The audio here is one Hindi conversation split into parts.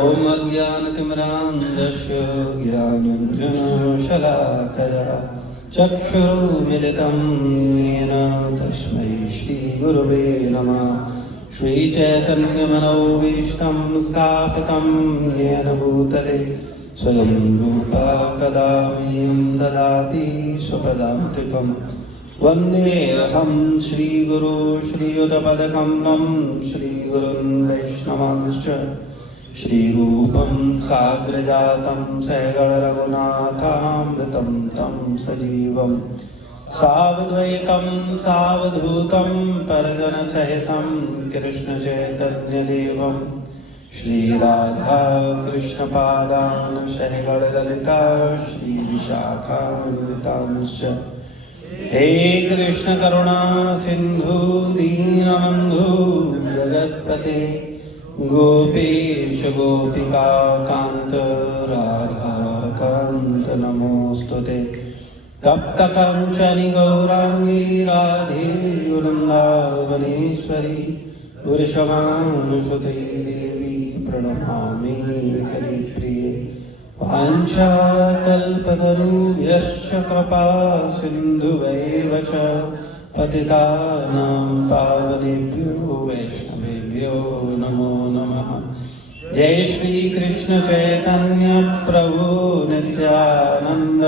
ॐ अज्ञानतिमिरान्धस्य ज्ञानाञ्जनशलाकया चक्षुरुन्मिलितं येन तस्मै श्रीगुरवे नमः। श्रीचैतन्यमनोभीष्टं स्थापितं येन भूतले स्वयं रूपा कदा मह्यं ददाति स्वपदान्तिकम्। वन्देऽहं श्रीगुरो श्रीयुतपदकमलं श्रीगुरुन् वैष्णवांश्च श्रीरूपं साग्रजातं सहगणरघुनाथामृतं तं सजीवं सावद्वैतं सावधूतं परजनसहितं कृष्णचैतन्यदेवं श्रीराधा कृष्णपादान् सहगणललिता श्रीविशाखान्वितांश्च। हे कृष्ण करुणा सिंधु दीनबंधु जगत्पते गोपेश गोपिका कांत राधा कांत नमोस्तुते। तप्त कांचन गौरांगी राधे वृंदावनेश्वरी वृषभानुसुते देवी प्रणमामि हरिप्रिये। वाञ्छाकल्पतरुभ्यश्च कृपा सिन्धुभैव च पतितानां पावनेभ्यो वैष्णवेभ्यो नमो नमः। जय श्री कृष्ण चैतन्य प्रभु नित्यानंद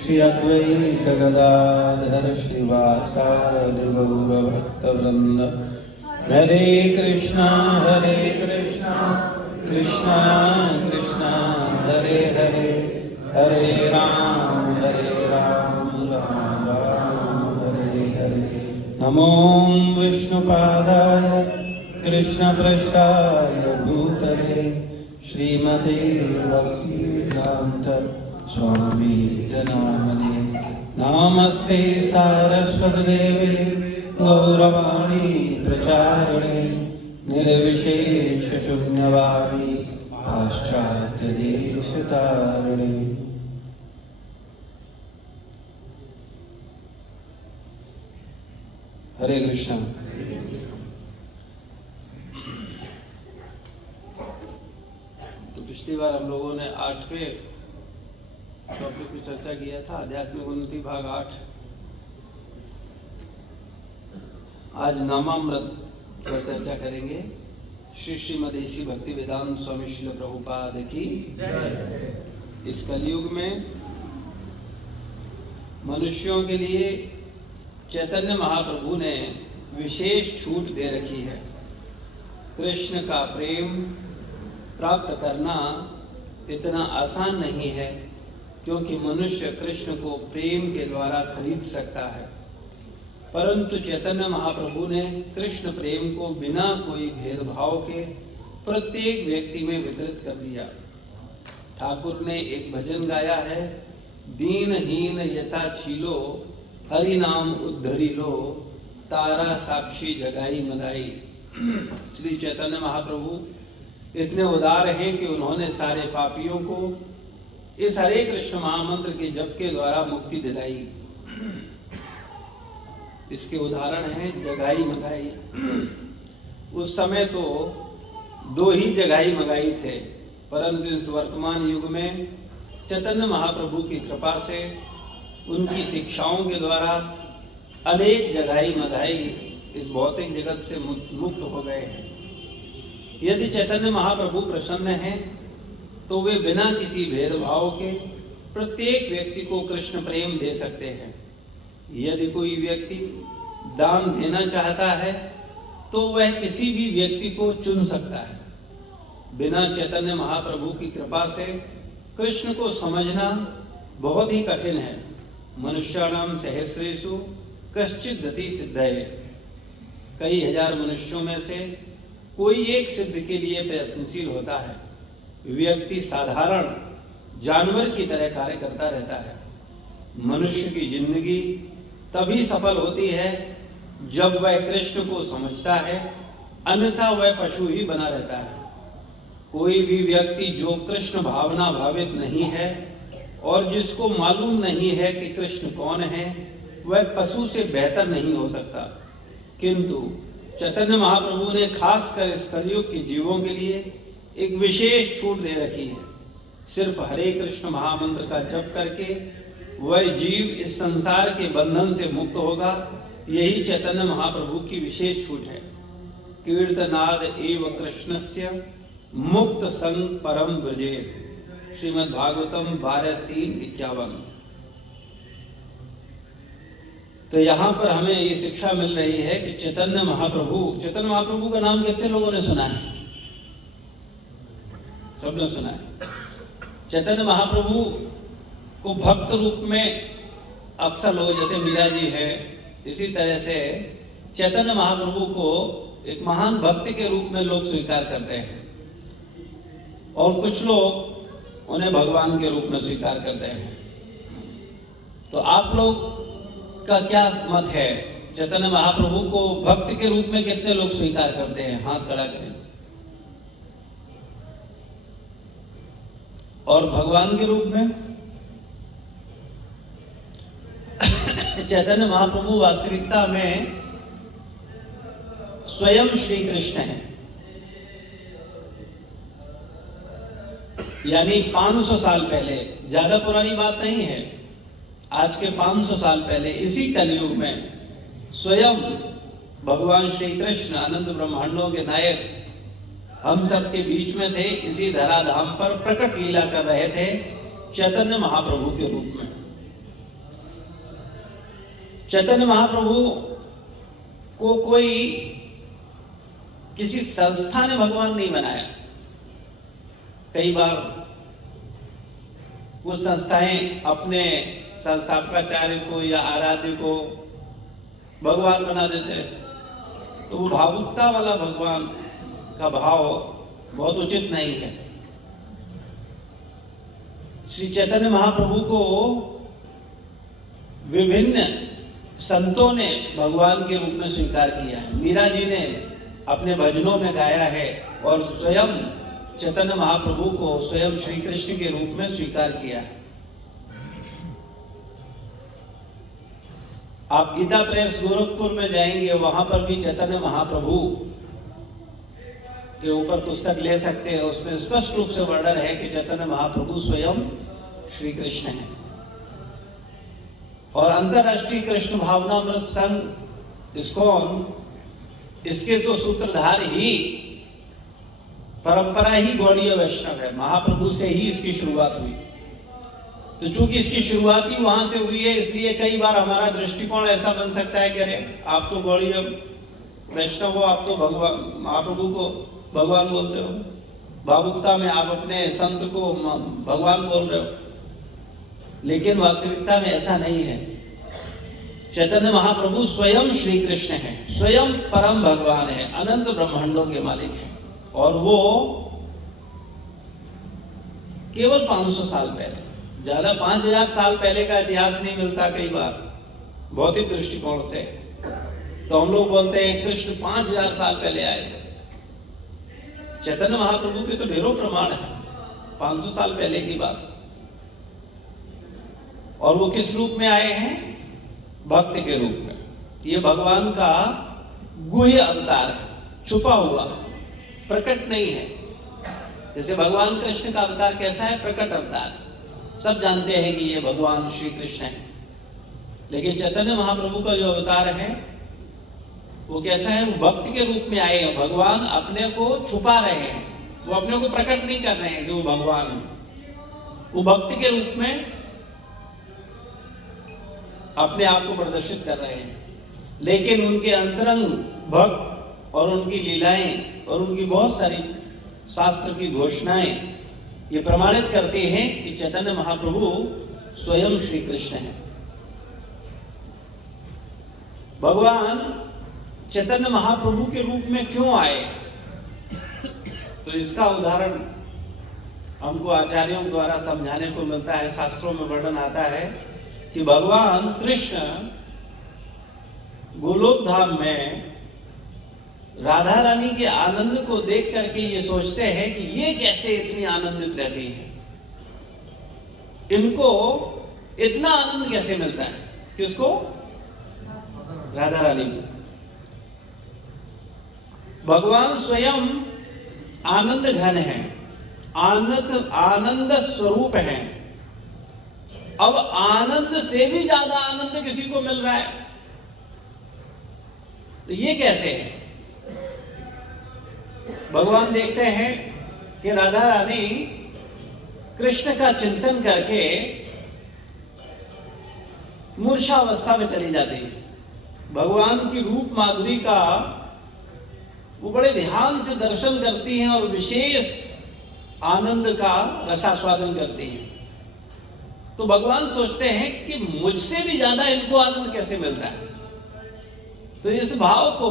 श्री अद्वैत गदाधर श्रीवासादि गौरभक्तवृंद। हरे कृष्णा कृष्णा कृष्णा हरे हरे, हरे राम राम राम हरे हरे। नमो विष्णुपादाय कृष्णपृष्ठाय भूतले श्रीमते भक्तिवेदांत स्वामिते नामिने। नमस्ते सारस्वती देवे गौरवाणी प्रचारिणे निर्विशेष शून्यवादी पाश्चात्य देशतारिणे। हरे कृष्ण। तो पिछली बार हम लोगों ने 8वें टॉपिक पर चर्चा किया था, आध्यात्मिक उन्नति भाग 8। आज नामामृत पर चर्चा करेंगे। श्री श्रीमदेशी भक्ति वेदांत स्वामी श्रील प्रभुपाद की जय। इस कलयुग में मनुष्यों के लिए चैतन्य महाप्रभु ने विशेष छूट दे रखी है। कृष्ण का प्रेम प्राप्त करना इतना आसान नहीं है, क्योंकि मनुष्य कृष्ण को प्रेम के द्वारा खरीद सकता है, परंतु चैतन्य महाप्रभु ने कृष्ण प्रेम को बिना कोई भेदभाव के प्रत्येक व्यक्ति में वितरित कर दिया। ठाकुर ने एक भजन गाया है, दीनहीन यथा छीलो हरि नाम उद्धरी लो तारा साक्षी जगाई मदाई। श्री चैतन्य महाप्रभु इतने उदार हैं कि उन्होंने सारे पापियों को इस हरे कृष्ण महामंत्र के जप के द्वारा मुक्ति दिलाई। इसके उदाहरण हैं जगाई मगाई। उस समय तो 2 ही जगाई मगाई थे, परंतु इस वर्तमान युग में चैतन्य महाप्रभु की कृपा से उनकी शिक्षाओं के द्वारा अनेक जगाई मगाई इस भौतिक जगत से मुक्त हो गए हैं। यदि चैतन्य महाप्रभु प्रसन्न हैं तो वे बिना किसी भेदभाव के प्रत्येक व्यक्ति को कृष्ण प्रेम दे सकते हैं। यदि कोई व्यक्ति दान देना चाहता है तो वह किसी भी व्यक्ति को चुन सकता है। बिना चैतन्य महाप्रभु की कृपा से कृष्ण को समझना बहुत ही कठिन है। मनुष्याणाम सहस्रेषु कश्चित् गति सिद्धये। कई हजार मनुष्यों में से कोई एक सिद्ध के लिए प्रयत्नशील होता है। व्यक्ति साधारण जानवर की तरह कार्य करता रहता है। मनुष्य की जिंदगी तभी सफल होती है जब वह कृष्ण को समझता है, अन्यथा वह पशु ही बना रहता है। कोई भी व्यक्ति जो कृष्ण भावना भावित नहीं है और जिसको मालूम नहीं है कि कृष्ण कौन है, वह पशु से बेहतर नहीं हो सकता। किंतु चैतन्य महाप्रभु ने खासकर इस कलयुग के जीवों के लिए एक विशेष छूट दे रखी है। सिर्फ हरे कृष्ण महामंत्र का जप करके वह जीव इस संसार के बंधन से मुक्त होगा। यही चैतन्य महाप्रभु की विशेष छूट है। कीर्तनाद एव कृष्णस्य मुक्त संग परम ब्रजे, श्रीमद् भागवतम 12:3-51। तो यहां पर हमें ये शिक्षा मिल रही है कि चैतन्य महाप्रभु का नाम कितने लोगों ने सुना है? सबने सुना है। चैतन्य महाप्रभु को भक्त रूप में अक्सर लोग, जैसे मीरा जी है, इसी तरह से चैतन्य महाप्रभु को एक महान भक्त के रूप में लोग स्वीकार करते हैं, और कुछ लोग उन्हें भगवान के रूप में स्वीकार करते हैं। तो आप लोग का क्या मत है? चैतन्य महाप्रभु को भक्त के रूप में कितने लोग स्वीकार करते हैं? हाथ खड़ा करें। और भगवान के रूप में? चैतन्य महाप्रभु वास्तविकता में स्वयं श्री कृष्ण है। यानी 500 साल पहले, ज्यादा पुरानी बात नहीं है, आज के 500 साल पहले इसी कलयुग में स्वयं भगवान श्री कृष्ण अनंत ब्रह्मांडों के नायक हम सब के बीच में थे। इसी धराधाम पर प्रकट लीला कर रहे थे चैतन्य महाप्रभु के रूप में। चैतन्य महाप्रभु को कोई किसी संस्था ने भगवान नहीं बनाया। कई बार वो संस्थाएं अपने संस्थापकाचार्य को या आराध्य को भगवान बना देते हैं, तो वो भावुकता वाला भगवान का भाव बहुत उचित नहीं है। श्री चैतन्य महाप्रभु को विभिन्न संतों ने भगवान के रूप में स्वीकार किया है। मीरा जी ने अपने भजनों में गाया है और स्वयं चैतन्य महाप्रभु को स्वयं श्री कृष्ण के रूप में स्वीकार किया है। आप गीता प्रेस गोरखपुर में जाएंगे, वहां पर भी चैतन्य महाप्रभु के ऊपर पुस्तक ले सकते हैं। उसमें स्पष्ट रूप से वर्णन है कि चैतन्य महाप्रभु स्वयं श्री कृष्ण है। और अंतरराष्ट्रीय कृष्ण भावनामृत संघ इस्कॉन, इसके तो सूत्रधार ही परंपरा ही गौड़ीय वैष्णव है। महाप्रभु से ही इसकी शुरुआत हुई। तो चूंकि इसकी शुरुआत ही वहां से हुई है, इसलिए कई बार हमारा दृष्टिकोण ऐसा बन सकता है कि अरे आप तो गौड़ीय वैष्णव हो, आप तो भगवान महाप्रभु को भगवान बोलते हो, भावुकता में आप अपने संत को भगवान बोल रहे हो। लेकिन वास्तविकता में ऐसा नहीं है। चैतन्य महाप्रभु स्वयं श्री कृष्ण है, स्वयं परम भगवान है, अनंत ब्रह्मांडों के मालिक है। और वो केवल 500 साल पहले, ज्यादा 5000 साल पहले का इतिहास नहीं मिलता कई बार भौतिक दृष्टिकोण से। तो हम लोग बोलते हैं कृष्ण 5000 साल पहले आए थे। चैतन्य महाप्रभु के तो ढेरों प्रमाण है 500 साल पहले की बात। और वो किस रूप में आए हैं? भक्त के रूप में। ये भगवान का गुह्य अवतार है, छुपा हुआ, प्रकट नहीं है। जैसे भगवान कृष्ण का अवतार कैसा है? प्रकट अवतार। सब जानते हैं कि ये भगवान श्री कृष्ण है। लेकिन चैतन्य महाप्रभु का जो अवतार है वो कैसा है? वो भक्त के रूप में आए हैं। भगवान अपने को छुपा रहे हैं, वो अपने को प्रकट नहीं कर रहे हैं कि वो भगवान है। वो भक्त के रूप में अपने आप को प्रदर्शित कर रहे हैं। लेकिन उनके अंतरंग भक्त और उनकी लीलाएं और उनकी बहुत सारी शास्त्र की घोषणाएं ये प्रमाणित करते हैं कि चैतन्य महाप्रभु स्वयं श्री कृष्ण है। भगवान चैतन्य महाप्रभु के रूप में क्यों आए? तो इसका उदाहरण हमको आचार्यों द्वारा समझाने को मिलता है। शास्त्रों में वर्णन आता है कि भगवान कृष्ण गोलोक धाम में राधा रानी के आनंद को देख करके ये सोचते हैं कि ये कैसे इतनी आनंदित रहती है, इनको इतना आनंद कैसे मिलता है? किसको? राधा रानी को। भगवान स्वयं आनंद घन है। आनंद स्वरूप हैं। अब आनंद से भी ज्यादा आनंद किसी को मिल रहा है, तो ये कैसे है? भगवान देखते हैं कि राधा रानी कृष्ण का चिंतन करके मूर्छावस्था में चली जाती है। भगवान की रूप माधुरी का वो बड़े ध्यान से दर्शन करती हैं और विशेष आनंद का रसास्वादन करती हैं। तो भगवान सोचते हैं कि मुझसे भी ज्यादा इनको आनंद कैसे मिल रहा है। तो इस भाव को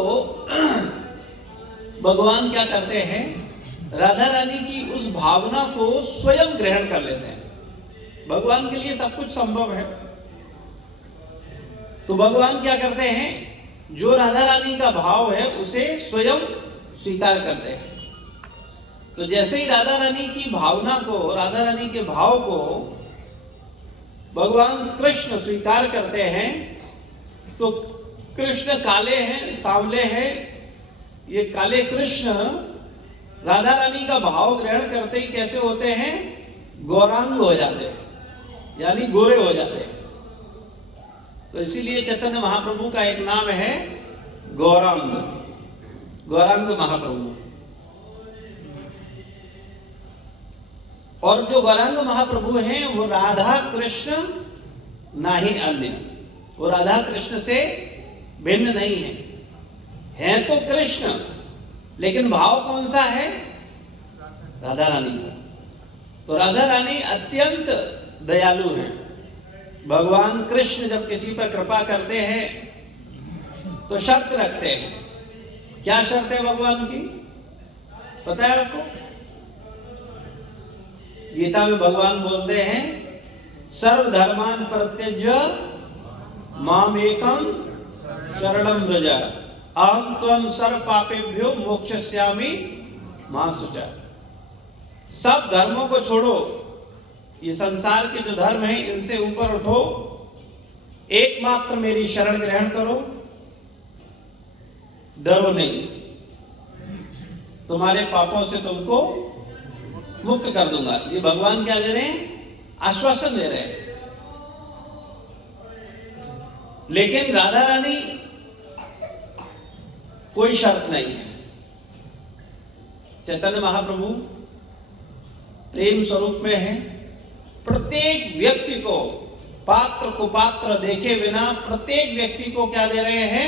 भगवान क्या करते हैं, राधा रानी की उस भावना को स्वयं ग्रहण कर लेते हैं। भगवान के लिए सब कुछ संभव है। तो भगवान क्या करते हैं, जो राधा रानी का भाव है उसे स्वयं स्वीकार करते हैं। तो जैसे ही राधा रानी की भावना को, राधा रानी के भाव को भगवान कृष्ण स्वीकार करते हैं, तो कृष्ण काले हैं, सांवले हैं, ये काले कृष्ण राधा रानी का भाव ग्रहण करते ही कैसे होते हैं, गौरांग हो जाते हैं, यानी गोरे हो जाते हैं। तो इसीलिए चैतन्य महाप्रभु का एक नाम है गौरांग, गौरांग महाप्रभु। और जो गौरांग महाप्रभु हैं वो राधा कृष्ण ना ही अन्य, वो राधा कृष्ण से भिन्न नहीं है। हैं तो कृष्ण, लेकिन भाव कौन सा है, राधा रानी का। तो राधा रानी अत्यंत दयालु हैं। भगवान कृष्ण जब किसी पर कृपा करते हैं तो शर्त रखते हैं। क्या शर्त है भगवान की, पता है आपको? गीता में भगवान बोलते हैं, सर्वधर्मान परित्यज्य माम एकम शरणम व्रज अहम त्वं सर्व पापेभ्यो मोक्षयिष्यामि मा शुचा। सब धर्मों को छोड़ो, ये संसार के जो धर्म हैं इनसे ऊपर उठो, एकमात्र मेरी शरण ग्रहण करो, डरो नहीं, तुम्हारे पापों से तुमको मुक्त कर दूंगा। ये भगवान क्या दे रहे हैं, आश्वासन दे रहे हैं। लेकिन राधा रानी कोई शर्त नहीं है। चैतन्य महाप्रभु प्रेम स्वरूप में है। प्रत्येक व्यक्ति को, पात्र को पात्र देखे बिना प्रत्येक व्यक्ति को क्या दे रहे हैं,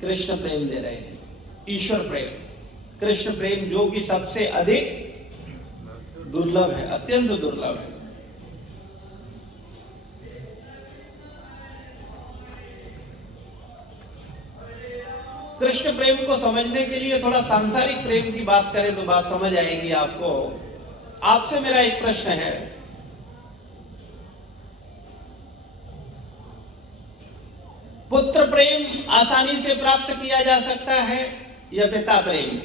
कृष्ण प्रेम दे रहे हैं, ईश्वर प्रेम, कृष्ण प्रेम, जो कि सबसे अधिक दुर्लभ है, अत्यंत दुर्लभ है। कृष्ण प्रेम को समझने के लिए थोड़ा सांसारिक प्रेम की बात करें तो बात समझ आएगी आपको। आपसे मेरा एक प्रश्न है, पुत्र प्रेम आसानी से प्राप्त किया जा सकता है या पिता प्रेम?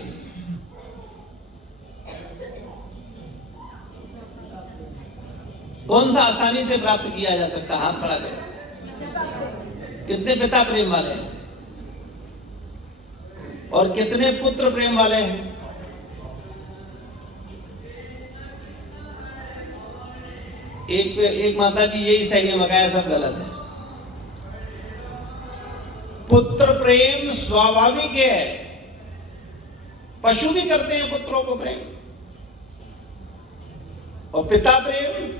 कौन सा आसानी से प्राप्त किया जा सकता है? हाथ खड़ा करें। कितने पिता प्रेम वाले हैं और कितने पुत्र प्रेम वाले हैं? एक माता जी यही सही है, मगाया सब गलत है। पुत्र प्रेम स्वाभाविक है, पशु भी करते हैं पुत्रों को प्रेम। और पिता प्रेम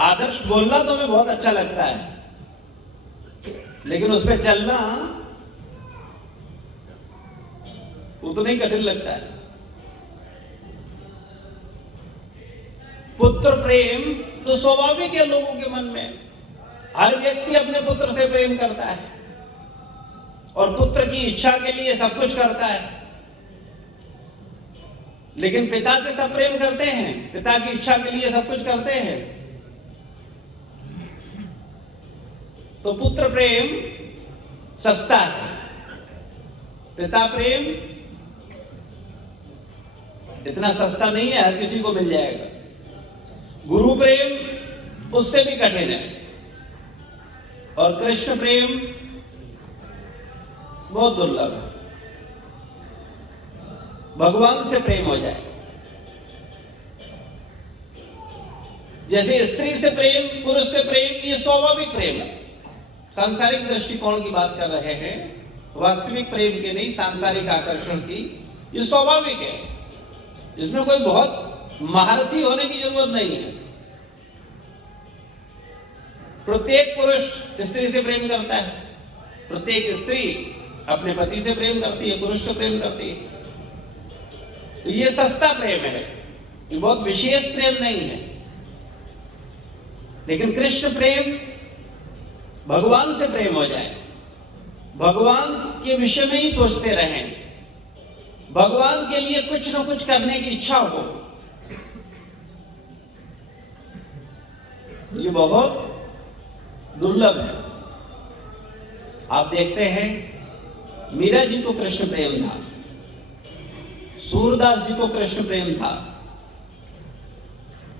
आदर्श बोलना तो हमें बहुत अच्छा लगता है, लेकिन उसमें चलना उतना ही कठिन लगता है। पुत्र प्रेम तो स्वाभाविक है लोगों के मन में, हर व्यक्ति अपने पुत्र से प्रेम करता है और पुत्र की इच्छा के लिए सब कुछ करता है। लेकिन पिता से सब प्रेम करते हैं, पिता की इच्छा के लिए सब कुछ करते हैं। तो पुत्र प्रेम सस्ता है, पिता प्रेम इतना सस्ता नहीं है, हर किसी को मिल जाएगा। गुरु प्रेम उससे भी कठिन है और कृष्ण प्रेम बहुत दुर्लभ है। भगवान से प्रेम हो जाए। जैसे स्त्री से प्रेम, पुरुष से प्रेम, ये स्वाभाविक प्रेम है। सांसारिक दृष्टिकोण की बात कर रहे हैं, वास्तविक प्रेम के नहीं, सांसारिक आकर्षण की। ये स्वाभाविक है, इसमें कोई बहुत महारथी होने की जरूरत नहीं है। प्रत्येक पुरुष स्त्री से प्रेम करता है, प्रत्येक स्त्री अपने पति से प्रेम करती है, पुरुष से प्रेम करती है। तो ये सस्ता प्रेम है, ये बहुत विशेष प्रेम नहीं है। लेकिन कृष्ण प्रेम, भगवान से प्रेम हो जाए, भगवान के विषय में ही सोचते रहें, भगवान के लिए कुछ न कुछ करने की इच्छा हो, ये बहुत दुर्लभ है। आप देखते हैं, मीरा जी को कृष्ण प्रेम था, सूरदास जी को कृष्ण प्रेम था,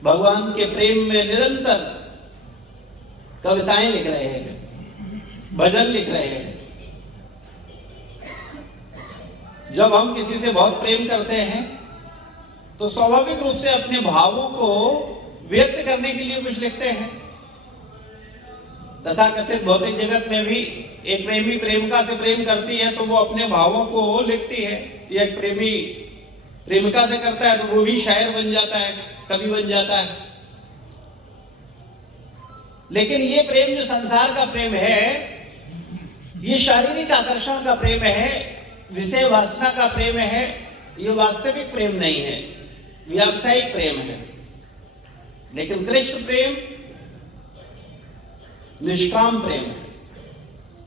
भगवान के प्रेम में निरंतर कविताएं लिख रहे हैं, भजन लिख रहे हैं। जब हम किसी से बहुत प्रेम करते हैं तो स्वाभाविक रूप से अपने भावों को व्यक्त करने के लिए कुछ लिखते हैं। तथा कथित भौतिक जगत में भी एक प्रेमी प्रेमिका से प्रेम करती है तो वो अपने भावों को लिखती है। एक प्रेमी प्रेमिका से करता है तो वो भी शायर बन जाता है, कवि बन जाता है। लेकिन ये प्रेम जो संसार का प्रेम है, ये शारीरिक आकर्षण का प्रेम है, विषय वासना का प्रेम है, ये वास्तविक प्रेम नहीं है, व्यावसायिक प्रेम है। लेकिन कृष्ण प्रेम निष्काम प्रेम है,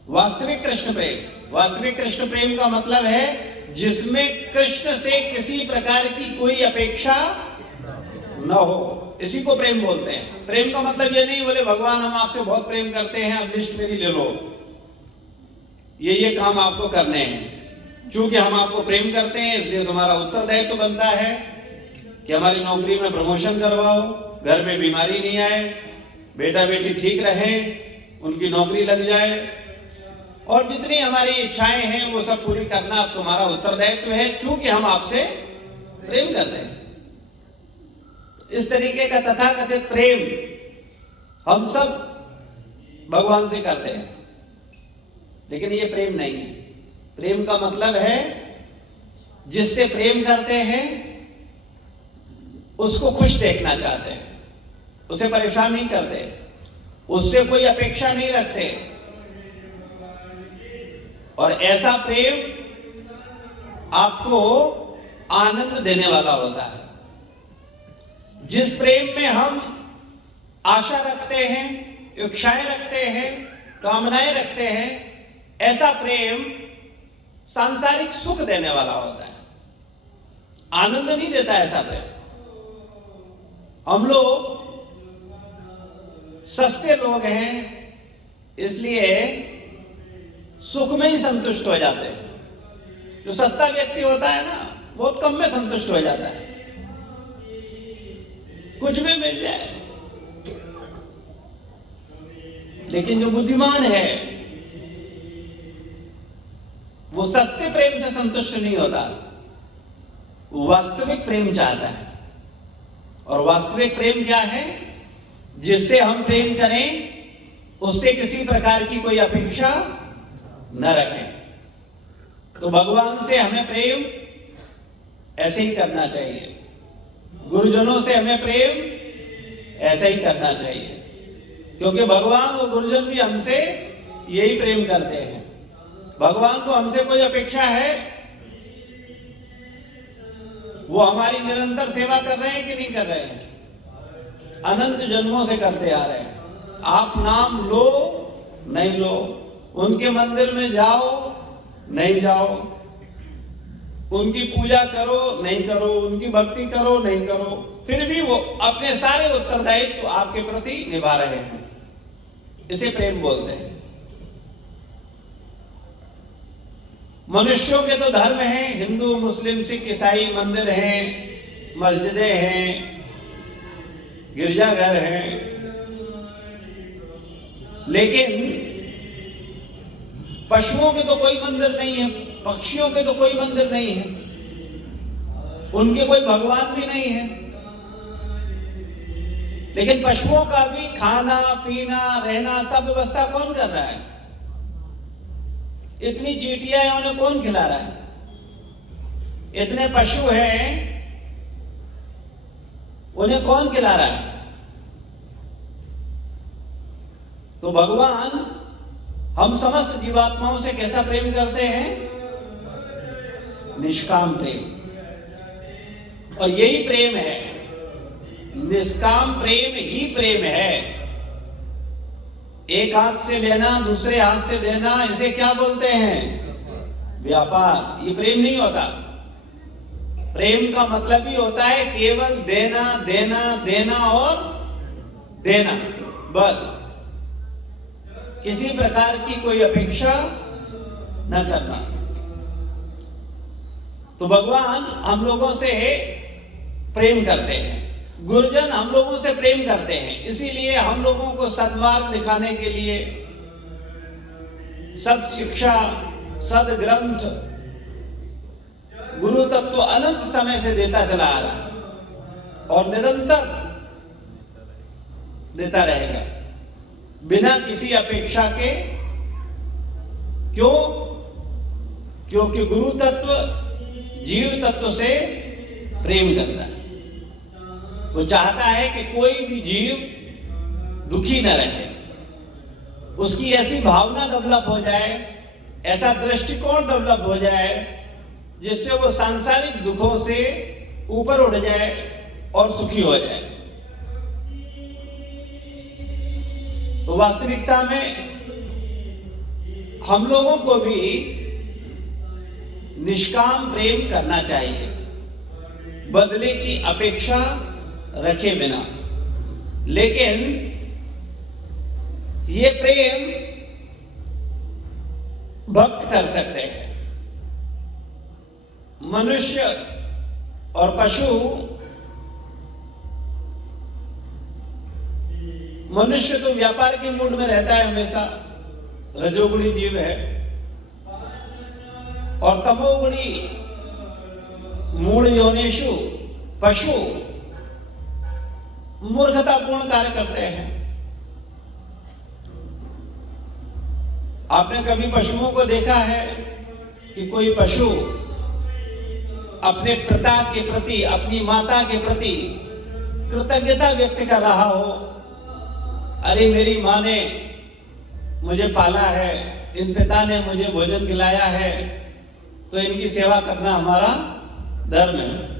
वास्तविक कृष्ण प्रेम। वास्तविक कृष्ण प्रेम का मतलब है जिसमें कृष्ण से किसी प्रकार की कोई अपेक्षा न हो, इसी को प्रेम बोलते हैं। प्रेम का मतलब ये नहीं बोले भगवान हम आपसे बहुत प्रेम करते हैं, अब लिस्ट मेरी ले लो, ये काम आपको करने हैं। चूंकि हम आपको प्रेम करते हैं इसलिए तुम्हारा उत्तरदायित्व तो बनता है कि हमारी नौकरी में प्रमोशन करवाओ, घर में बीमारी नहीं आए, बेटा बेटी ठीक रहे, उनकी नौकरी लग जाए, और जितनी हमारी इच्छाएं हैं वो सब पूरी करना अब तुम्हारा उत्तरदायित्व है, चूंकि हम आपसे प्रेम करते हैं। इस तरीके का तथाकथित प्रेम हम सब भगवान से करते हैं, लेकिन ये प्रेम नहीं है। प्रेम का मतलब है जिससे प्रेम करते हैं उसको खुश देखना चाहते हैं, उसे परेशान नहीं करते, उससे कोई अपेक्षा नहीं रखते। और ऐसा प्रेम आपको आनंद देने वाला होता है। जिस प्रेम में हम आशा रखते हैं, इच्छाएं रखते हैं, कामनाएं रखते हैं, ऐसा प्रेम सांसारिक सुख देने वाला होता है, आनंद नहीं देता ऐसा प्रेम। हम लोग सस्ते लोग हैं, इसलिए सुख में ही संतुष्ट हो जाते हैं। जो सस्ता व्यक्ति होता है ना, बहुत कम में संतुष्ट हो जाता है, कुछ भी मिल जाए। लेकिन जो बुद्धिमान है वो सस्ते प्रेम से संतुष्ट नहीं होता, वो वास्तविक प्रेम चाहता है। और वास्तविक प्रेम क्या है? जिससे हम प्रेम करें उससे किसी प्रकार की कोई अपेक्षा न रखें। तो भगवान से हमें प्रेम ऐसे ही करना चाहिए, गुरुजनों से हमें प्रेम ऐसे ही करना चाहिए, क्योंकि भगवान और गुरुजन भी हमसे यही प्रेम करते हैं। भगवान को हमसे कोई अपेक्षा है? वो हमारी निरंतर सेवा कर रहे हैं कि नहीं कर रहे हैं? अनंत जन्मों से करते आ रहे हैं। आप नाम लो नहीं लो, उनके मंदिर में जाओ नहीं जाओ, उनकी पूजा करो नहीं करो, उनकी भक्ति करो नहीं करो, फिर भी वो अपने सारे उत्तरदायित्व तो आपके प्रति निभा रहे हैं। इसे प्रेम बोलते हैं। मनुष्यों के तो धर्म हैं, हिंदू मुस्लिम सिख ईसाई, मंदिर हैं, मस्जिदें हैं, गिरजाघर हैं, लेकिन पशुओं के तो कोई मंदिर नहीं है, पक्षियों के तो कोई मंदिर नहीं है। उनके कोई भगवान भी नहीं है। लेकिन पशुओं का भी खाना पीना रहना सब व्यवस्था कौन कर रहा है? इतनी चींटियां हैं, उन्हें कौन खिला रहा है? इतने पशु हैं, उन्हें कौन खिला रहा है? तो भगवान हम समस्त जीवात्माओं से कैसा प्रेम करते हैं? निष्काम प्रेम। और यही प्रेम है, निष्काम प्रेम ही प्रेम है। एक हाथ से लेना दूसरे हाथ से देना, इसे क्या बोलते हैं? व्यापार। ये प्रेम नहीं होता। प्रेम का मतलब ही होता है केवल देना देना देना और देना, बस। किसी प्रकार की कोई अपेक्षा न करना। तो भगवान हम लोगों से प्रेम करते हैं, गुरुजन हम लोगों से प्रेम करते हैं। इसीलिए हम लोगों को सद्मार्ग दिखाने के लिए सद शिक्षा, सद ग्रंथ, गुरु तत्व अनंत समय से देता चला आ रहा और निरंतर देता रहेगा, बिना किसी अपेक्षा के। क्यों? क्योंकि गुरु तत्व जीव तत्व से प्रेम करता है। वो चाहता है कि कोई भी जीव दुखी न रहे, उसकी ऐसी भावना डेवलप हो जाए, ऐसा दृष्टिकोण डेवलप हो जाए जिससे वो सांसारिक दुखों से ऊपर उठ जाए और सुखी हो जाए। तो वास्तविकता में हम लोगों को भी निष्काम प्रेम करना चाहिए, बदले की अपेक्षा रखे बिना। लेकिन ये प्रेम भक्त कर सकते हैं। मनुष्य और पशु, मनुष्य तो व्यापार के मूड में रहता है हमेशा, रजोगुणी जीव है, और तमोगुणी मूढ़ योनिषु पशु मूर्खतापूर्ण कार्य करते हैं। आपने कभी पशुओं को देखा है कि कोई पशु अपने पिता के प्रति, अपनी माता के प्रति कृतज्ञता व्यक्त कर रहा हो? अरे मेरी माँ ने मुझे पाला है, इन पिता ने मुझे भोजन खिलाया है, तो इनकी सेवा करना हमारा धर्म है।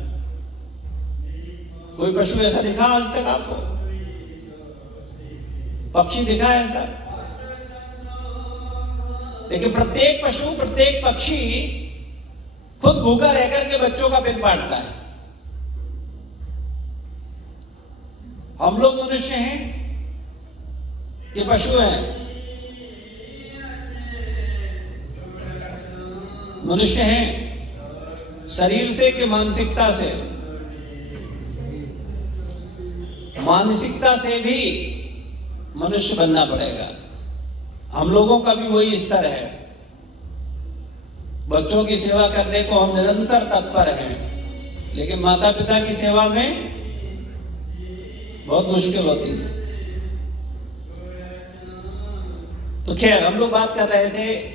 कोई पशु ऐसा दिखा आज तक आपको? पक्षी दिखा है ऐसा? लेकिन प्रत्येक पशु, प्रत्येक पक्षी खुद भूखा रहकर के बच्चों का पेट पाटता है। हम लोग मनुष्य हैं कि पशु हैं? मनुष्य हैं शरीर से कि मानसिकता से? मानसिकता से भी मनुष्य बनना पड़ेगा। हम लोगों का भी वही स्तर है। बच्चों की सेवा करने को हम निरंतर तत्पर हैं, लेकिन माता पिता की सेवा में बहुत मुश्किल होती है। तो खैर, हम लोग बात कर रहे थे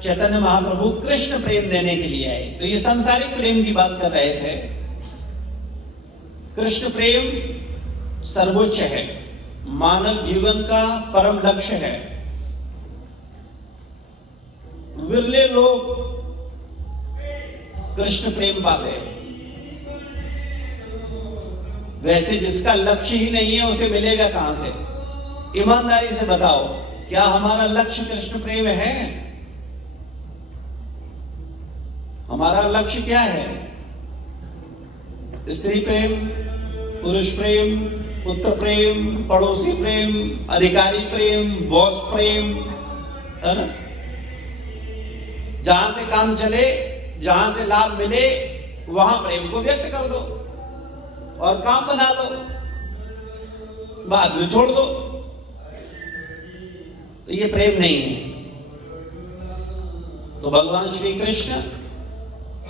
चैतन्य महाप्रभु कृष्ण प्रेम देने के लिए आए, तो ये सांसारिक प्रेम की बात कर रहे थे। कृष्ण प्रेम सर्वोच्च है, मानव जीवन का परम लक्ष्य है। विरले लोग कृष्ण प्रेम पाते हैं। वैसे जिसका लक्ष्य ही नहीं है उसे मिलेगा कहां से? ईमानदारी से बताओ, क्या हमारा लक्ष्य कृष्ण प्रेम है? हमारा लक्ष्य क्या है? स्त्री प्रेम, पुरुष प्रेम, पुत्र प्रेम, पड़ोसी प्रेम, अधिकारी प्रेम, बॉस प्रेम, है ना? जहां से काम चले, जहां से लाभ मिले, वहां प्रेम को व्यक्त कर दो और काम बना दो, बाद में छोड़ दो। तो ये प्रेम नहीं है। तो भगवान श्री कृष्ण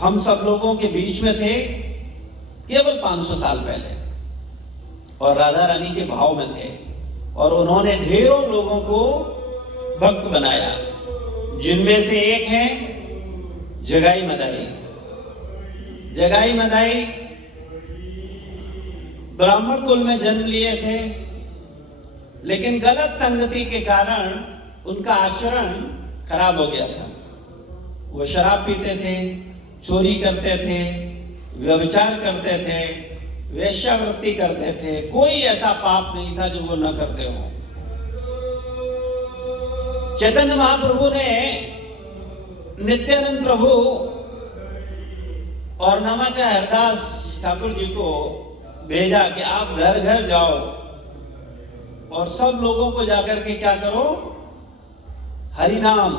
हम सब लोगों के बीच में थे केवल 500 साल पहले, और राधा रानी के भाव में थे, और उन्होंने ढेरों लोगों को भक्त बनाया, जिनमें से एक है जगाई मदाई। जगाई मदाई ब्राह्मण कुल में जन्म लिए थे, लेकिन गलत संगति के कारण उनका आचरण खराब हो गया था। वो शराब पीते थे, चोरी करते थे, व्यभिचार करते थे, वेश्यावृत्ति करते थे। कोई ऐसा पाप नहीं था जो वो न करते हो। चैतन्य महाप्रभु ने नित्यानंद प्रभु और नामाचार्य हरदास ठाकुर जी को भेजा कि आप घर घर जाओ और सब लोगों को जाकर के क्या करो, हरि नाम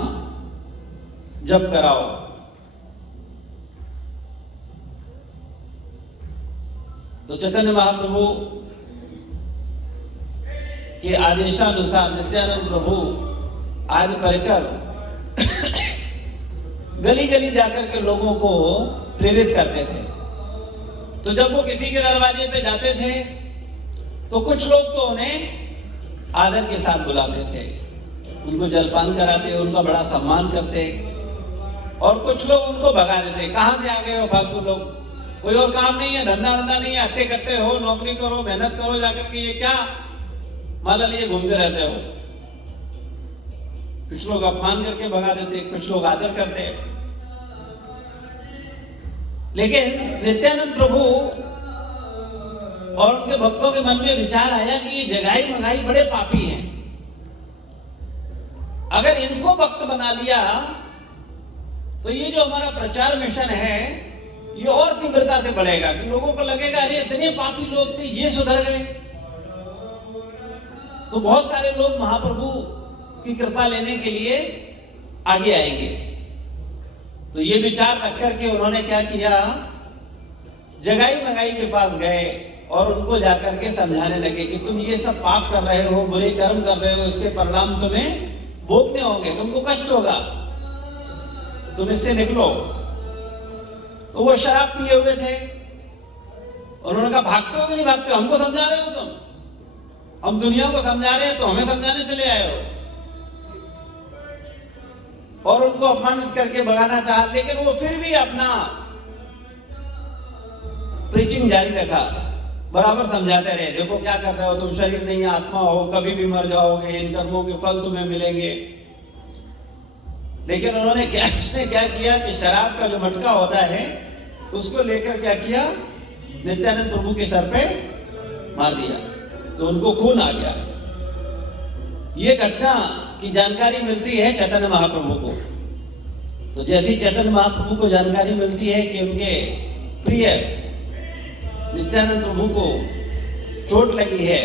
जप कराओ। तो चैतन्य महाप्रभु के आदेशानुसार नित्यानंद प्रभु आदि परिकर गली गली जाकर के लोगों को प्रेरित करते थे। तो जब वो किसी के दरवाजे पे जाते थे तो कुछ लोग तो उन्हें आदर के साथ बुलाते थे, उनको जलपान कराते, उनका बड़ा सम्मान करते, और कुछ लोग उनको भगा देते। कहां से आ गए हो फालतू लोग, कोई और काम नहीं है, धंधा वंधा नहीं है, अट्टे कट्टे हो, नौकरी करो, मेहनत करो, जाकर के ये क्या माला लिए घूमते रहते हो। कुछ लोग अपमान करके भगा देते, कुछ लोग आदर करते। लेकिन नित्यानंद प्रभु और उनके भक्तों के मन में विचार आया कि ये जगाई मंगाई बड़े पापी हैं, अगर इनको भक्त बना लिया तो ये जो हमारा प्रचार मिशन है ये और तीव्रता से बढ़ेगा, कि लोगों को लगेगा अरे इतने पापी लोग थे, ये सुधर गए। तो बहुत सारे लोग महाप्रभु की कृपा लेने के लिए आगे आएंगे। तो ये विचार रख करके उन्होंने क्या किया, जगाई मंगाई के पास गए और उनको जाकर के समझाने लगे कि तुम ये सब पाप कर रहे हो, बुरे कर्म कर रहे हो, इसके परिणाम तुम्हें भोगने होंगे, तुमको कष्ट होगा, तुम इससे निकलो। तो वो शराब पिए हुए थे, उन्होंने कहा भागते हो कि नहीं भागते हो, हमको समझा रहे हो तुम, हम दुनिया को समझा रहे हैं तो हमें समझाने चले आए हो। और उनको अपमानित करके भगाना चाहा, लेकिन वो फिर भी अपना प्रीचिंग जारी रखा, बराबर समझाते रहे, देखो क्या कर रहे हो, तुम शरीर नहीं आत्मा हो, कभी भी मर जाओगे, इन कर्मों के फल तुम्हें मिलेंगे। लेकिन उन्होंने उसने क्या किया कि शराब का जो मटका होता है उसको लेकर क्या किया, नित्यानंद प्रभु के सर पे मार दिया, तो उनको खून आ गया। ये घटना की जानकारी मिलती है चैतन्य महाप्रभु को। तो जैसी चैतन्य महाप्रभु को जानकारी मिलती है कि उनके प्रिय नित्यानंद प्रभु को चोट लगी है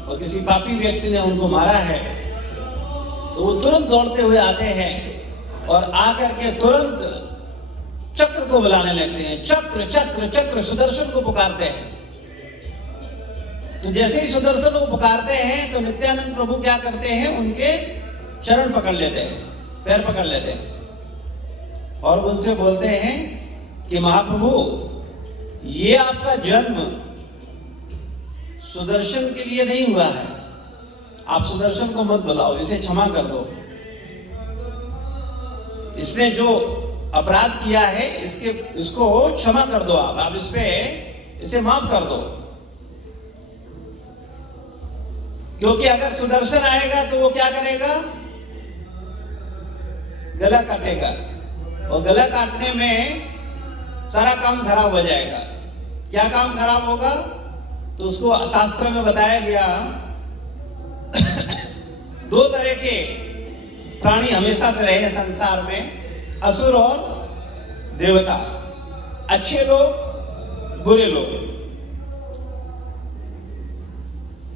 और किसी पापी व्यक्ति ने उनको मारा है, तो वो तुरंत दौड़ते हुए आते हैं और आकर के तुरंत चक्र को बुलाने लगते हैं, चक्र चक्र चक्र, सुदर्शन को पुकारते हैं। तो जैसे ही सुदर्शन को पुकारते हैं तो नित्यानंद प्रभु क्या करते हैं, उनके चरण पकड़ लेते हैं, पैर पकड़ लेते हैं और उनसे बोलते हैं कि महाप्रभु, ये आपका जन्म सुदर्शन के लिए नहीं हुआ है, आप सुदर्शन को मत बुलाओ, इसे क्षमा कर दो। इसने जो अपराध किया है इसको क्षमा कर दो, आप इसे माफ कर दो। क्योंकि अगर सुदर्शन आएगा तो वो क्या करेगा, गला काटेगा, और गला काटने में सारा काम खराब हो जाएगा। क्या काम खराब होगा, तो उसको शास्त्र में बताया गया दो तरह के प्राणी हमेशा से रहे संसार में, असुर और देवता, अच्छे लोग बुरे लोग।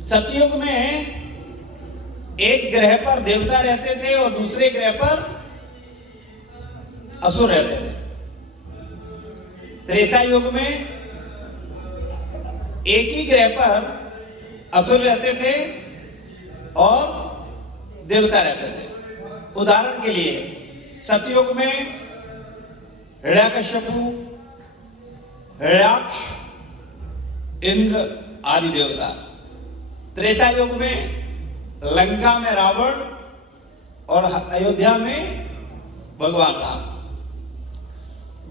सतयुग में एक ग्रह पर देवता रहते थे और दूसरे ग्रह पर असुर रहते थे। त्रेता युग में एक ही ग्रह पर असुर रहते थे और देवता रहते थे। उदाहरण के लिए सतयुग में हिरण्यकश्यपु, हिरण्याक्ष इंद्र आदि देवता, त्रेता युग में लंका में रावण और अयोध्या में भगवान राम,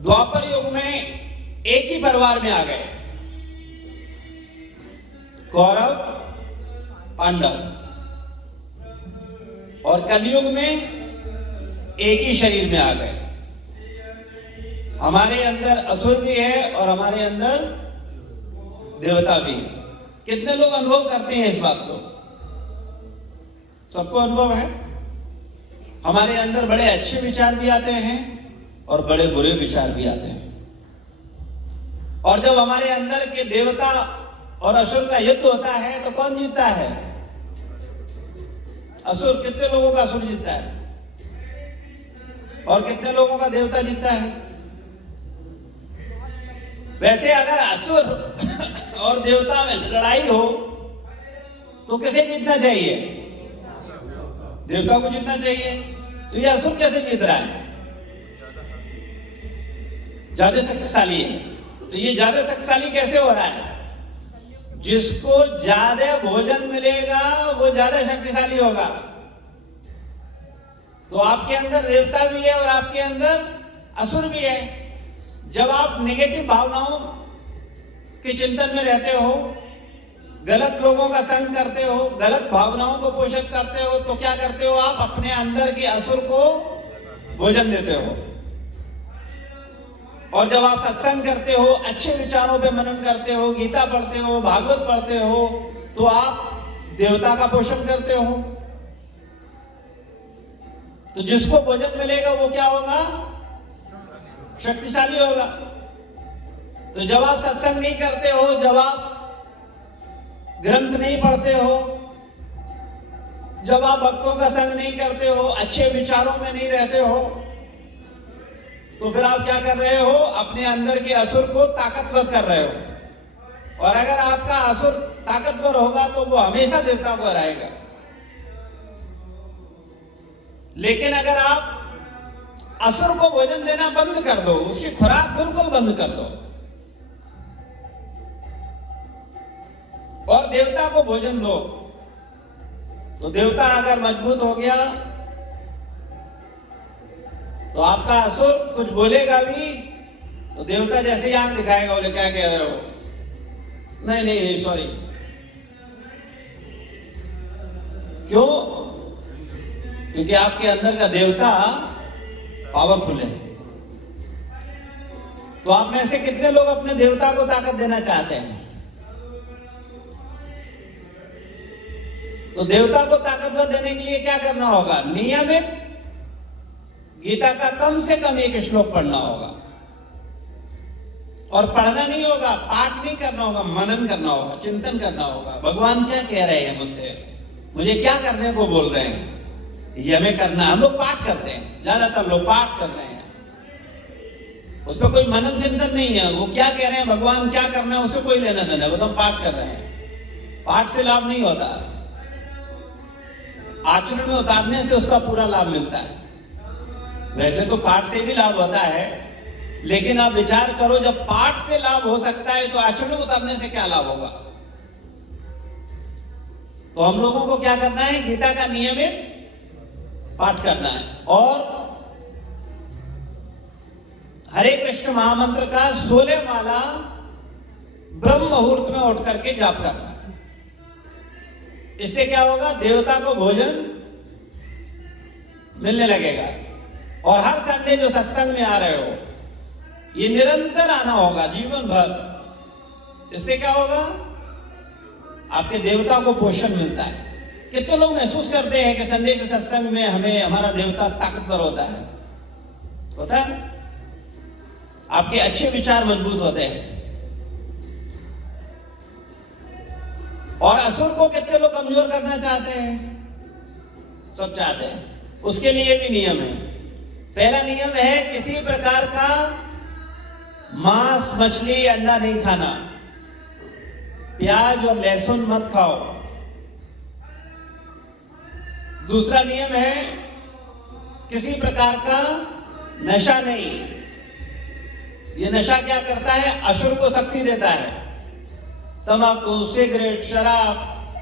द्वापर युग में एक ही परिवार में आ गए कौरव पांडव, और कलयुग में एक ही शरीर में आ गए। हमारे अंदर असुर भी है और हमारे अंदर देवता भी है। कितने लोग अनुभव करते हैं इस बात को? सबको अनुभव है। हमारे अंदर बड़े अच्छे विचार भी आते हैं और बड़े बुरे विचार भी आते हैं। और जब हमारे अंदर के देवता और असुर का युद्ध होता है तो कौन जीतता है? असुर। कितने लोगों का असुर जीतता है और कितने लोगों का देवता जीतता है? वैसे अगर असुर और देवता में लड़ाई हो तो किसे जीतना चाहिए? देवता को जीतना चाहिए। तो ये असुर कैसे जीत रहा है? ज्यादा शक्तिशाली है। तो ये ज्यादा शक्तिशाली कैसे हो रहा है? जिसको ज्यादा भोजन मिलेगा वो ज्यादा शक्तिशाली होगा। तो आपके अंदर देवता भी है और आपके अंदर असुर भी है। जब आप नेगेटिव भावनाओं के चिंतन में रहते हो, गलत लोगों का संग करते हो, गलत भावनाओं को पोषित करते हो, तो क्या करते हो? आप अपने अंदर के असुर को भोजन देते हो। और जब आप सत्संग करते हो, अच्छे विचारों पे मनन करते हो, गीता पढ़ते हो, भागवत पढ़ते हो, तो आप देवता का पोषण करते हो। तो जिसको भोजन मिलेगा वो क्या होगा? शक्तिशाली होगा। तो जब आप सत्संग नहीं करते हो, जब आप ग्रंथ नहीं पढ़ते हो, जब आप भक्तों का संग नहीं करते हो, अच्छे विचारों में नहीं रहते हो, तो फिर आप क्या कर रहे हो? अपने अंदर के असुर को ताकतवर कर रहे हो। और अगर आपका असुर ताकतवर होगा तो वो हमेशा देवता को हराएगा। लेकिन अगर आप असुर को भोजन देना बंद कर दो, उसकी खुराक बिल्कुल बंद कर दो और देवता को भोजन दो, तो देवता अगर मजबूत हो गया तो आपका असुर कुछ बोलेगा भी तो देवता जैसे ही आंख दिखाएगा, बोले क्या कह रहे हो? नहीं नहीं सॉरी। क्यों? क्योंकि आपके अंदर का देवता पावरफुल है। तो आप में से कितने लोग अपने देवता को ताकत देना चाहते हैं? तो देवता को ताकतवर देने के लिए क्या करना होगा? नियमित गीता का कम से कम एक श्लोक पढ़ना होगा। और पढ़ना नहीं होगा, पाठ नहीं करना होगा, मनन करना होगा, चिंतन करना होगा। भगवान क्या कह रहे हैं मुझसे, मुझे क्या करने को बोल रहे हैं, ये हमें करना। हम लोग पाठ करते हैं, ज्यादातर लोग पाठ कर रहे हैं, उसमें कोई मनन चिंतन नहीं है। वो क्या कह रहे हैं, भगवान क्या करना है, उससे कोई लेना देना, वो तो हम पाठ कर रहे हैं। पाठ से लाभ नहीं होता, आचरण में उतारने से उसका पूरा लाभ मिलता है। वैसे तो पाठ से भी लाभ होता है, लेकिन आप विचार करो, जब पाठ से लाभ हो सकता है तो आचरण में उतारने से क्या लाभ होगा? तो हम लोगों को क्या करना है? गीता का नियमित पाठ करना है और हरे कृष्ण महामंत्र का 16 माला ब्रह्म मुहूर्त में उठ करके जाप करना। इससे क्या होगा? देवता को भोजन मिलने लगेगा। और हर संडे जो सत्संग में आ रहे हो, ये निरंतर आना होगा, जीवन भर। इससे क्या होगा? आपके देवता को पोषण मिलता है। कितने लोग महसूस करते हैं कि संडे के सत्संग में हमें हमारा देवता ताकतवर होता है? होता है। आपके अच्छे विचार मजबूत होते हैं। और असुर को कितने लोग कमजोर करना चाहते हैं? सब चाहते हैं। उसके लिए भी नियम है। पहला नियम है, किसी प्रकार का मांस, मछली, अंडा नहीं खाना। प्याज और लहसुन मत खाओ। दूसरा नियम है, किसी प्रकार का नशा नहीं। ये नशा क्या करता है? असुर को शक्ति देता है। तंबाकू, सिगरेट, शराब,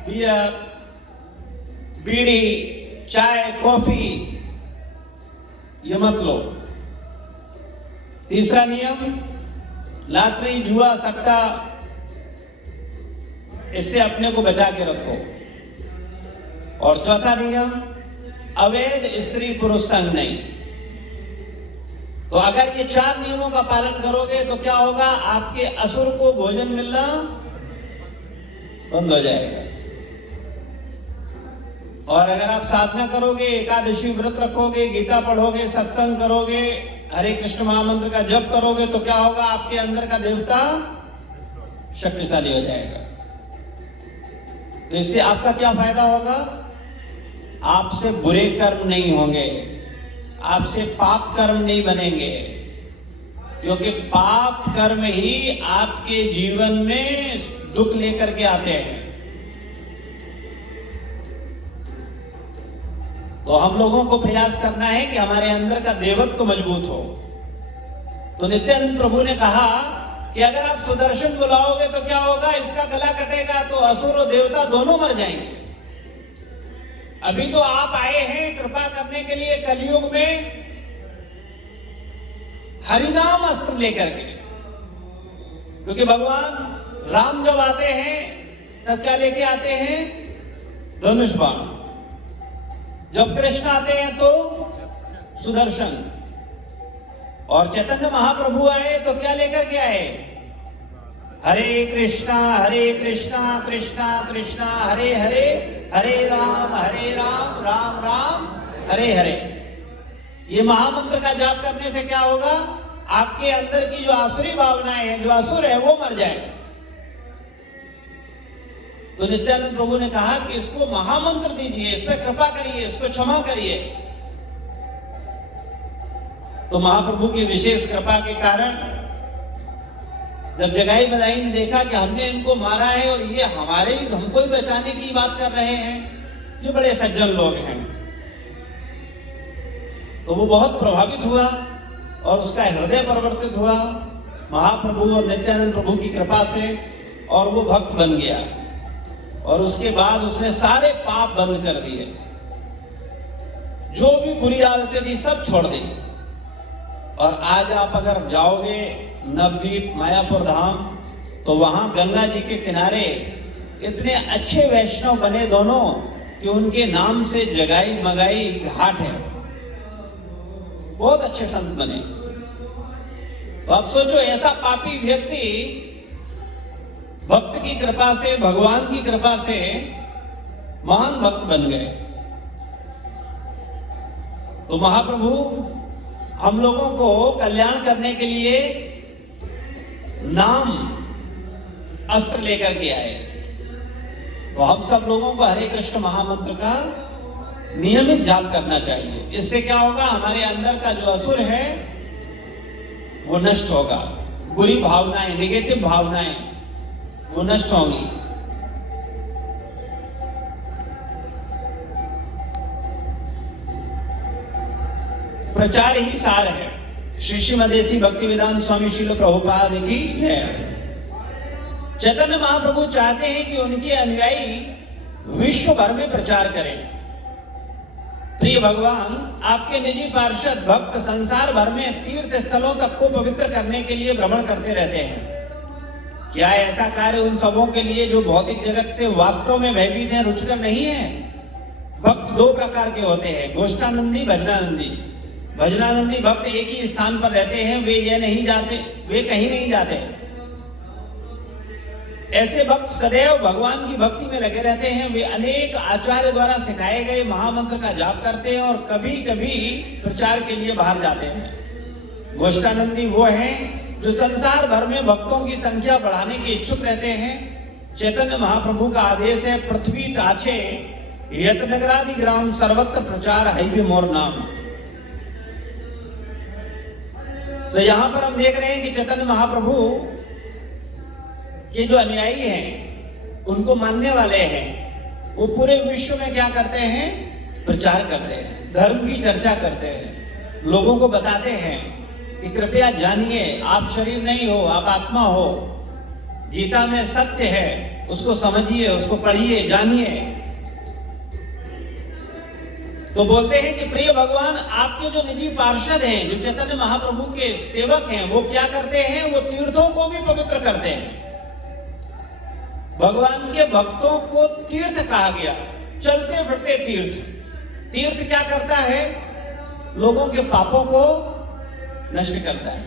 बियर, बीड़ी, चाय, कॉफी ये मत लो। तीसरा नियम, लॉटरी, जुआ, सट्टा, इससे अपने को बचा के रखो। और चौथा नियम, अवैध स्त्री पुरुष संग नहीं। तो अगर ये 4 नियमों का पालन करोगे तो क्या होगा, आपके असुर को भोजन मिलना बंद हो जाएगा। और अगर आप साधना करोगे, एकादशी व्रत रखोगे, गीता पढ़ोगे, सत्संग करोगे, हरे कृष्ण महामंत्र का जप करोगे तो क्या होगा, आपके अंदर का देवता शक्तिशाली हो जाएगा। तो इससे आपका क्या फायदा होगा, आपसे बुरे कर्म नहीं होंगे, आपसे पाप कर्म नहीं बनेंगे, क्योंकि पाप कर्म ही आपके जीवन में दुख लेकर के आते हैं। तो हम लोगों को प्रयास करना है कि हमारे अंदर का देवत्व मजबूत हो। तो नित्यानंद प्रभु ने कहा कि अगर आप सुदर्शन बुलाओगे तो क्या होगा, इसका गला कटेगा तो असुर और देवता दोनों मर जाएंगे। अभी तो आप आए हैं कृपा करने के लिए कलयुग में हरिनाम अस्त्र लेकर के, क्योंकि भगवान राम जब आते हैं तब क्या लेके आते हैं, धनुष बाण। जब कृष्ण आते हैं तो सुदर्शन। और चैतन्य महाप्रभु आए तो क्या लेकर के आए, हरे कृष्णा कृष्णा कृष्णा हरे हरे, हरे राम राम राम हरे हरे। ये महामंत्र का जाप करने से क्या होगा, आपके अंदर की जो आसुरी भावनाएं हैं, जो असुर है वो मर जाएगा। तो नित्यानंद प्रभु ने कहा कि इसको महामंत्र दीजिए, इस पर कृपा करिए, इसको क्षमा करिए। तो महाप्रभु की विशेष कृपा के कारण जब जगाई बदाई ने देखा कि हमने इनको मारा है और ये हमको ही बचाने की बात कर रहे हैं, ये बड़े सज्जन लोग हैं, तो वो बहुत प्रभावित हुआ और उसका हृदय परिवर्तित हुआ महाप्रभु और नित्यानंद प्रभु की कृपा से, और वो भक्त बन गया। और उसके बाद उसने सारे पाप बंद कर दिए, जो भी बुरी आदतें थी सब छोड़ दी। और आज आप अगर जाओगे नवद्वीप मायापुर धाम, तो वहां गंगा जी के किनारे इतने अच्छे वैष्णव बने दोनों कि उनके नाम से जगाई मगाई घाट है, बहुत अच्छे संत बने। तो अब सोचो, ऐसा पापी व्यक्ति भक्त की कृपा से, भगवान की कृपा से महान भक्त बन गए। तो महाप्रभु हम लोगों को कल्याण करने के लिए नाम अस्त्र लेकर के आए। तो हम सब लोगों को हरे कृष्ण महामंत्र का नियमित जाप करना चाहिए। इससे क्या होगा, हमारे अंदर का जो असुर है वो नष्ट होगा, बुरी भावनाएं, नेगेटिव भावनाएं वो नष्ट होंगी। प्रचार ही सार है। श्री श्रीमदेसी भक्ति वेदांत स्वामी श्रील प्रभुपाद की जय। चैतन्य महाप्रभु चाहते हैं कि उनके अनुयायी विश्व भर में प्रचार करें। प्रिय भगवान, आपके निजी पार्षद भक्त संसार भर में तीर्थ स्थलों तक को पवित्र करने के लिए भ्रमण करते रहते हैं। क्या ऐसा कार्य उन सबों के लिए जो भौतिक जगत से वास्तव में भयभीत हैं रुचिकर नहीं है? भक्त 2 प्रकार के होते हैं, गोष्ठानंदी, भजनानंदी। भजनानंदी भक्त एक ही स्थान पर रहते हैं, वे कहीं नहीं जाते। ऐसे भक्त सदैव भगवान की भक्ति में लगे रहते हैं। वे अनेक आचार्य द्वारा सिखाए गए महामंत्र का जाप करते हैं और कभी कभी प्रचार के लिए बाहर जाते हैं। गोष्ठानंदी वो हैं जो संसार भर में भक्तों की संख्या बढ़ाने के इच्छुक रहते हैं। चैतन्य महाप्रभु का आदेश है, पृथ्वी ताछे यतनगरादि ग्राम सर्वत्र प्रचार हैवे मोर नाम। तो यहां पर हम देख रहे हैं कि चैतन्य महाप्रभु के जो अनुयायी हैं, उनको मानने वाले हैं, वो पूरे विश्व में क्या करते हैं, प्रचार करते हैं, धर्म की चर्चा करते हैं, लोगों को बताते हैं कि कृपया जानिए, आप शरीर नहीं हो, आप आत्मा हो। गीता में सत्य है, उसको समझिए, उसको पढ़िए, जानिए। तो बोलते हैं कि प्रिय भगवान, आपके जो निधि पार्षद हैं, जो चैतन्य महाप्रभु के सेवक हैं, वो क्या करते हैं? वो तीर्थों को भी पवित्र करते हैं। भगवान के भक्तों को तीर्थ कहा गया, चलते फिरते तीर्थ। तीर्थ क्या करता है? लोगों के पापों को नष्ट करता है,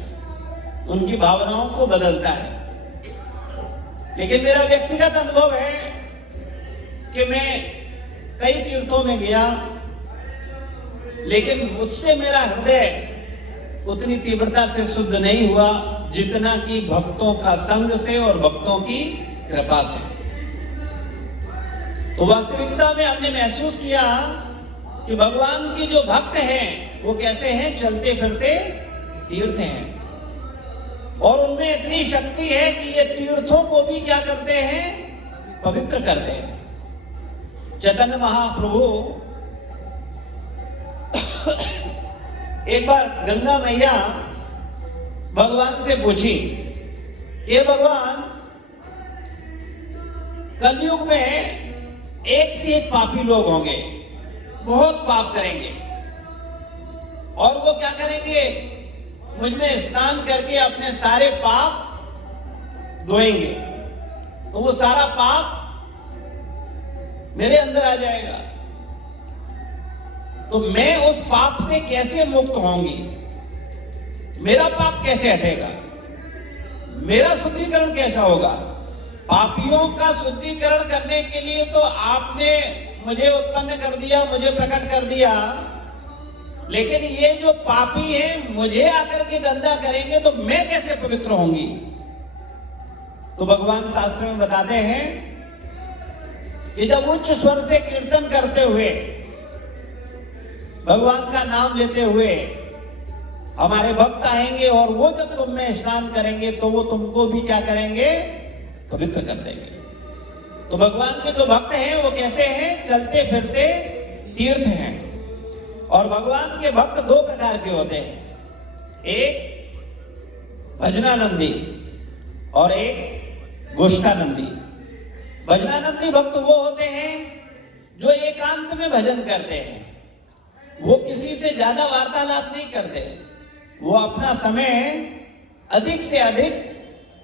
उनकी भावनाओं को बदलता है। लेकिन मेरा व्यक्तिगत अनुभव है कि मैं कई तीर्थों में गया, लेकिन मुझसे मेरा हृदय उतनी तीव्रता से शुद्ध नहीं हुआ जितना कि भक्तों का संग से और भक्तों की कृपा से। तो वास्तविकता में हमने महसूस किया कि भगवान के जो भक्त हैं वो कैसे हैं? चलते फिरते तीर्थ हैं, और उनमें इतनी शक्ति है कि ये तीर्थों को भी क्या करते हैं? पवित्र करते हैं। चैतन्य महाप्रभु एक बार गंगा मैया भगवान से पूछी कि भगवान, कलयुग में एक से एक पापी लोग होंगे, बहुत पाप करेंगे, और वो क्या करेंगे? मुझमें स्नान करके अपने सारे पाप धोएंगे, तो वो सारा पाप मेरे अंदर आ जाएगा। तो मैं उस पाप से कैसे मुक्त होंगी? मेरा पाप कैसे हटेगा? मेरा शुद्धिकरण कैसा होगा? पापियों का शुद्धिकरण करने के लिए तो आपने मुझे उत्पन्न कर दिया, मुझे प्रकट कर दिया, लेकिन ये जो पापी हैं मुझे आकर के गंदा करेंगे, तो मैं कैसे पवित्र होंगी? तो भगवान शास्त्र में बताते हैं कि जब उच्च स्वर से कीर्तन करते हुए, भगवान का नाम लेते हुए हमारे भक्त आएंगे, और वो जब तुम में स्नान करेंगे तो वो तुमको भी क्या करेंगे? पवित्र कर देंगे। तो भगवान के जो भक्त हैं वो कैसे हैं? चलते फिरते तीर्थ हैं। और भगवान के भक्त दो प्रकार के होते हैं, एक भजनानंदी और एक गोष्ठानंदी। भजनानंदी भक्त वो होते हैं जो एकांत में भजन करते हैं, वो किसी से ज्यादा वार्तालाप नहीं करते, वो अपना समय अधिक से अधिक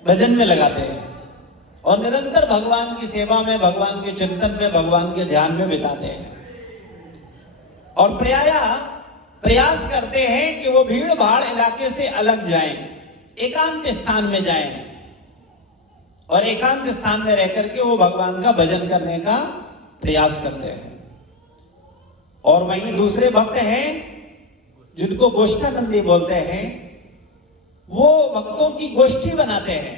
भजन में लगाते हैं और निरंतर भगवान की सेवा में, भगवान के चिंतन में, भगवान के ध्यान में बिताते हैं। और प्रयास करते हैं कि वो भीड़ भाड़ इलाके से अलग जाएं, एकांत स्थान में जाएं, और एकांत स्थान में रह करके वो भगवान का भजन करने का प्रयास करते हैं। और वहीं दूसरे भक्त हैं जिनको गोष्ठानंदी बोलते हैं, वो भक्तों की गोष्ठी बनाते हैं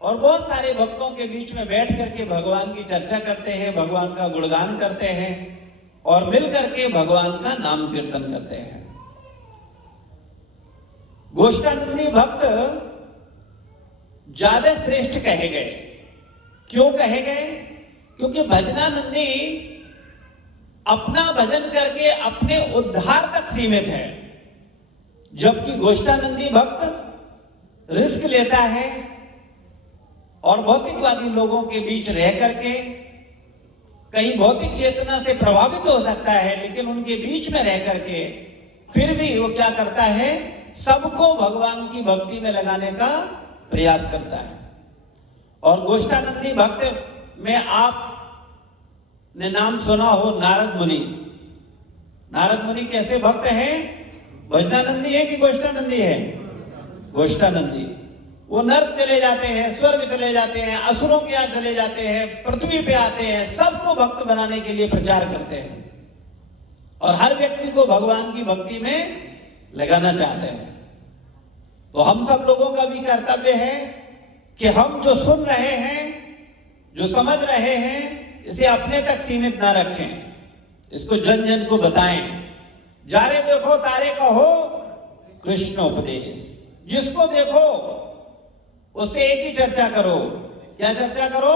और बहुत सारे भक्तों के बीच में बैठ करके भगवान की चर्चा करते हैं, भगवान का गुणगान करते हैं और मिल करके भगवान का नाम कीर्तन करते हैं। गोष्ठानंदी भक्त ज्यादा श्रेष्ठ कहे गए। क्यों कहे गए? क्योंकि भजनानंदी अपना भजन करके अपने उद्धार तक सीमित है, जबकि गोष्ठानंदी भक्त रिस्क लेता है और भौतिकवादी लोगों के बीच रह करके कहीं भौतिक चेतना से प्रभावित हो सकता है, लेकिन उनके बीच में रह करके फिर भी वो क्या करता है? सबको भगवान की भक्ति में लगाने का प्रयास करता है। और गोष्ठानंदी भक्त में आपने नाम सुना हो नारद मुनि। नारद मुनि कैसे भक्त हैं? भजनानंदी है कि गोष्ठानंदी है? गोष्ठानंदी। वो नर्क चले जाते हैं, स्वर्ग चले जाते हैं, असुरों के यहाँ चले जाते हैं, पृथ्वी पे आते हैं, सबको भक्त बनाने के लिए प्रचार करते हैं और हर व्यक्ति को भगवान की भक्ति में लगाना चाहते हैं। तो हम सब लोगों का भी कर्तव्य है कि हम जो सुन रहे हैं, जो समझ रहे हैं, इसे अपने तक सीमित ना रखें, इसको जन जन को बताएं। जारे देखो तारे कहो कृष्ण उपदेश। जिसको देखो उससे एक ही चर्चा करो। क्या चर्चा करो?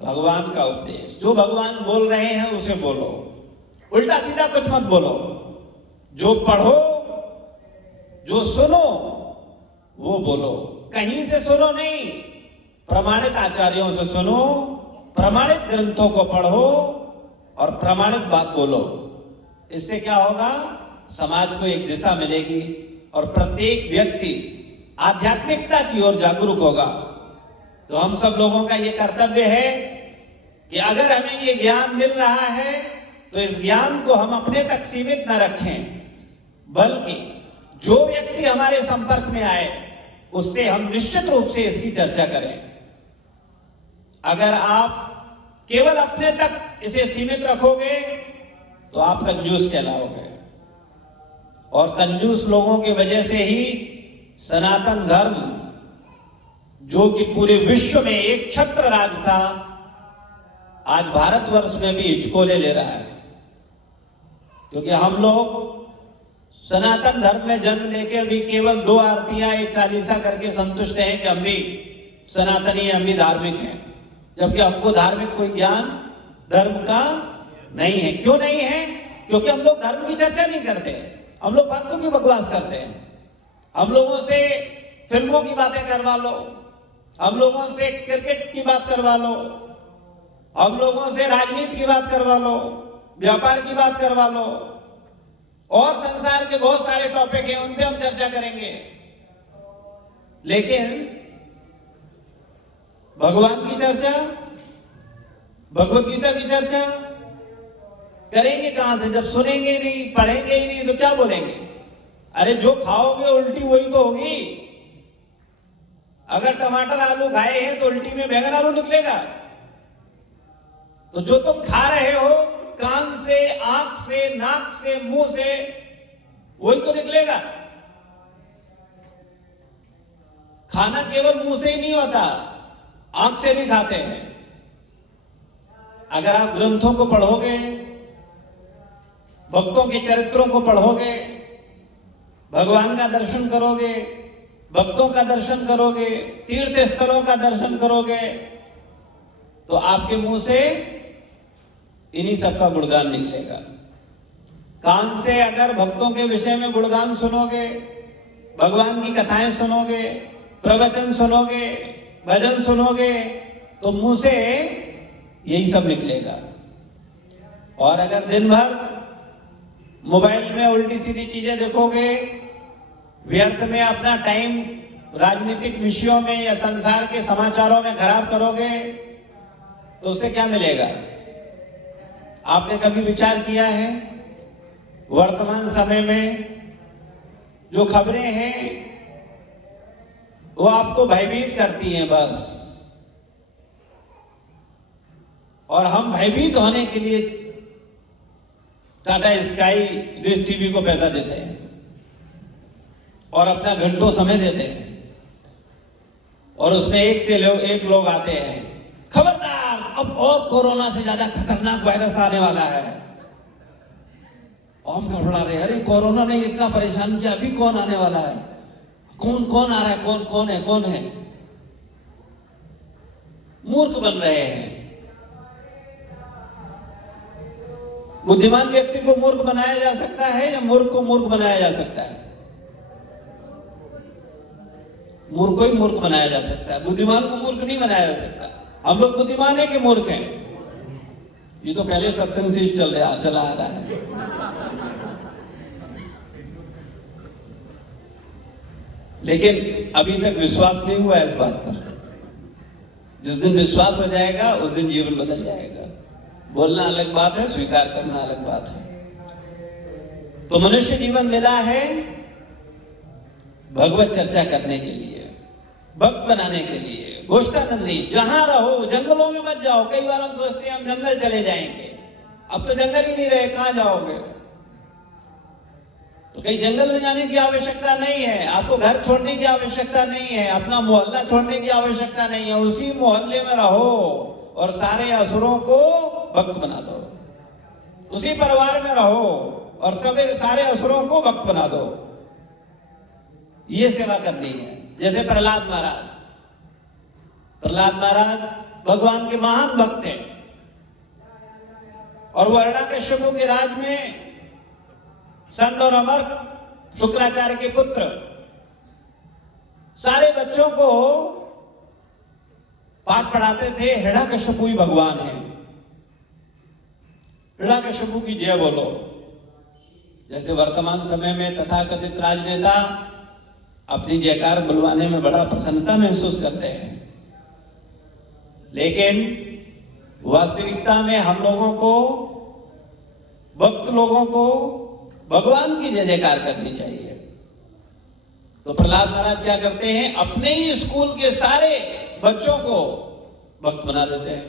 भगवान का उपदेश। जो भगवान बोल रहे हैं उसे बोलो, उल्टा सीधा कुछ मत बोलो। जो पढ़ो, जो सुनो वो बोलो। कहीं से सुनो नहीं, प्रमाणित आचार्यों से सुनो, प्रमाणित ग्रंथों को पढ़ो और प्रमाणित बात बोलो। इससे क्या होगा? समाज को एक दिशा मिलेगी और प्रत्येक व्यक्ति आध्यात्मिकता की ओर जागरूक होगा। तो हम सब लोगों का ये कर्तव्य है कि अगर हमें ये ज्ञान मिल रहा है तो इस ज्ञान को हम अपने तक सीमित न रखें, बल्कि जो व्यक्ति हमारे संपर्क में आए उससे हम निश्चित रूप से इसकी चर्चा करें। अगर आप केवल अपने तक इसे सीमित रखोगे तो आप कंजूस कहलाओगे, और कंजूस लोगों की वजह से ही सनातन धर्म, जो कि पूरे विश्व में एक छत्र राज था, आज भारतवर्ष में भी हिचकोले ले रहा है। क्योंकि हम लोग सनातन धर्म में जन्म लेके भी केवल 2 आरतियां 1 चालीसा करके संतुष्ट हैं कि हम भी सनातनी हैं, हम भी धार्मिक हैं, जबकि हमको धार्मिक कोई ज्ञान धर्म का नहीं है। क्यों नहीं है? क्योंकि हम लोग धर्म की चर्चा नहीं करते, हम लोग फालतू की बकवास करते हैं। हम लोगों से फिल्मों की बातें करवा लो, हम लोगों से क्रिकेट की बात करवा लो, हम लोगों से राजनीति की बात करवा लो, व्यापार की बात करवा लो, और संसार के बहुत सारे टॉपिक हैं, उन पे हम चर्चा करेंगे। लेकिन भगवान की चर्चा, भगवत गीता की चर्चा करेंगे कहां से? जब सुनेंगे नहीं, पढ़ेंगे ही नहीं तो क्या बोलेंगे? अरे जो खाओगे उल्टी वही तो होगी। अगर टमाटर आलू खाए हैं तो उल्टी में बैंगन आलू निकलेगा। तो जो तुम खा रहे हो कान से, आंख से, नाक से, मुंह से, वही तो निकलेगा। खाना केवल मुंह से ही नहीं होता, आंख से भी खाते हैं। अगर आप ग्रंथों को पढ़ोगे, भक्तों के चरित्रों को पढ़ोगे, भगवान का दर्शन करोगे, भक्तों का दर्शन करोगे, तीर्थ स्थलों का दर्शन करोगे, तो आपके मुंह से इन्हीं सबका गुणगान निकलेगा। कान से अगर भक्तों के विषय में गुणगान सुनोगे, भगवान की कथाएं सुनोगे, प्रवचन सुनोगे, भजन सुनोगे, तो मुंह से यही सब निकलेगा। और अगर दिन भर मोबाइल में उल्टी सीधी चीजें देखोगे, व्यर्थ में अपना टाइम राजनीतिक विषयों में या संसार के समाचारों में खराब करोगे, तो उससे क्या मिलेगा? आपने कभी विचार किया है वर्तमान समय में जो खबरें हैं वो आपको भयभीत करती हैं बस, और हम भयभीत होने के लिए टाटा स्काई, डिश टीवी को पैसा देते हैं और अपना घंटों समय देते हैं, और उसमें एक लोग आते हैं, खबरदार अब और कोरोना से ज्यादा खतरनाक वायरस आने वाला है। हम घबरा रहे, अरे कोरोना ने इतना परेशान किया, अभी कौन आने वाला है, कौन आ रहा है, कौन है। मूर्ख बन रहे हैं। बुद्धिमान व्यक्ति को मूर्ख बनाया जा सकता है या मूर्ख को मूर्ख बनाया जा सकता है? मूर्ख को ही मूर्ख बनाया जा सकता है, बुद्धिमान को मूर्ख नहीं बनाया जा सकता। हम लोग बुद्धिमान है कि मूर्ख हैं? ये तो पहले सत्संग से चला आ रहा है। लेकिन अभी तक विश्वास नहीं हुआ इस बात पर। जिस दिन विश्वास हो जाएगा उस दिन जीवन बदल जाएगा। बोलना अलग बात है, स्वीकार करना अलग बात है। तो मनुष्य जीवन मिला है भगवत चर्चा करने के लिए, भक्त बनाने के लिए। गोष्ठानंदी, जहां रहो, जंगलों में मत जाओ। कई बार हम सोचते हैं हम जंगल चले जाएंगे, अब तो जंगल ही नहीं रहे, कहां जाओगे? तो कहीं जंगल में जाने की आवश्यकता नहीं है, आपको घर छोड़ने की आवश्यकता नहीं है, अपना मोहल्ला छोड़ने की आवश्यकता नहीं है। उसी मोहल्ले में रहो और सारे असुरों को भक्त बना दो। उसी परिवार में रहो और सारे असुरों को भक्त बना दो। ये सेवा करनी है। जैसे प्रहलाद महाराज भगवान के महान भक्त थे, और वो हिरण्यकश्यप के राज में संत और अमर शुक्राचार्य के पुत्र सारे बच्चों को पाठ पढ़ाते थे हिरण्यकशिपु ही भगवान है, हिरण्यकशिपु की जय बोलो। जैसे वर्तमान समय में तथाकथित राजनेता अपनी जयकार बुलवाने में बड़ा प्रसन्नता महसूस करते हैं, लेकिन वास्तविकता में हम लोगों को, भक्त लोगों को भगवान की जय जयकार करनी चाहिए। तो प्रहलाद महाराज क्या करते हैं, अपने ही स्कूल के सारे बच्चों को भक्त बना देते हैं।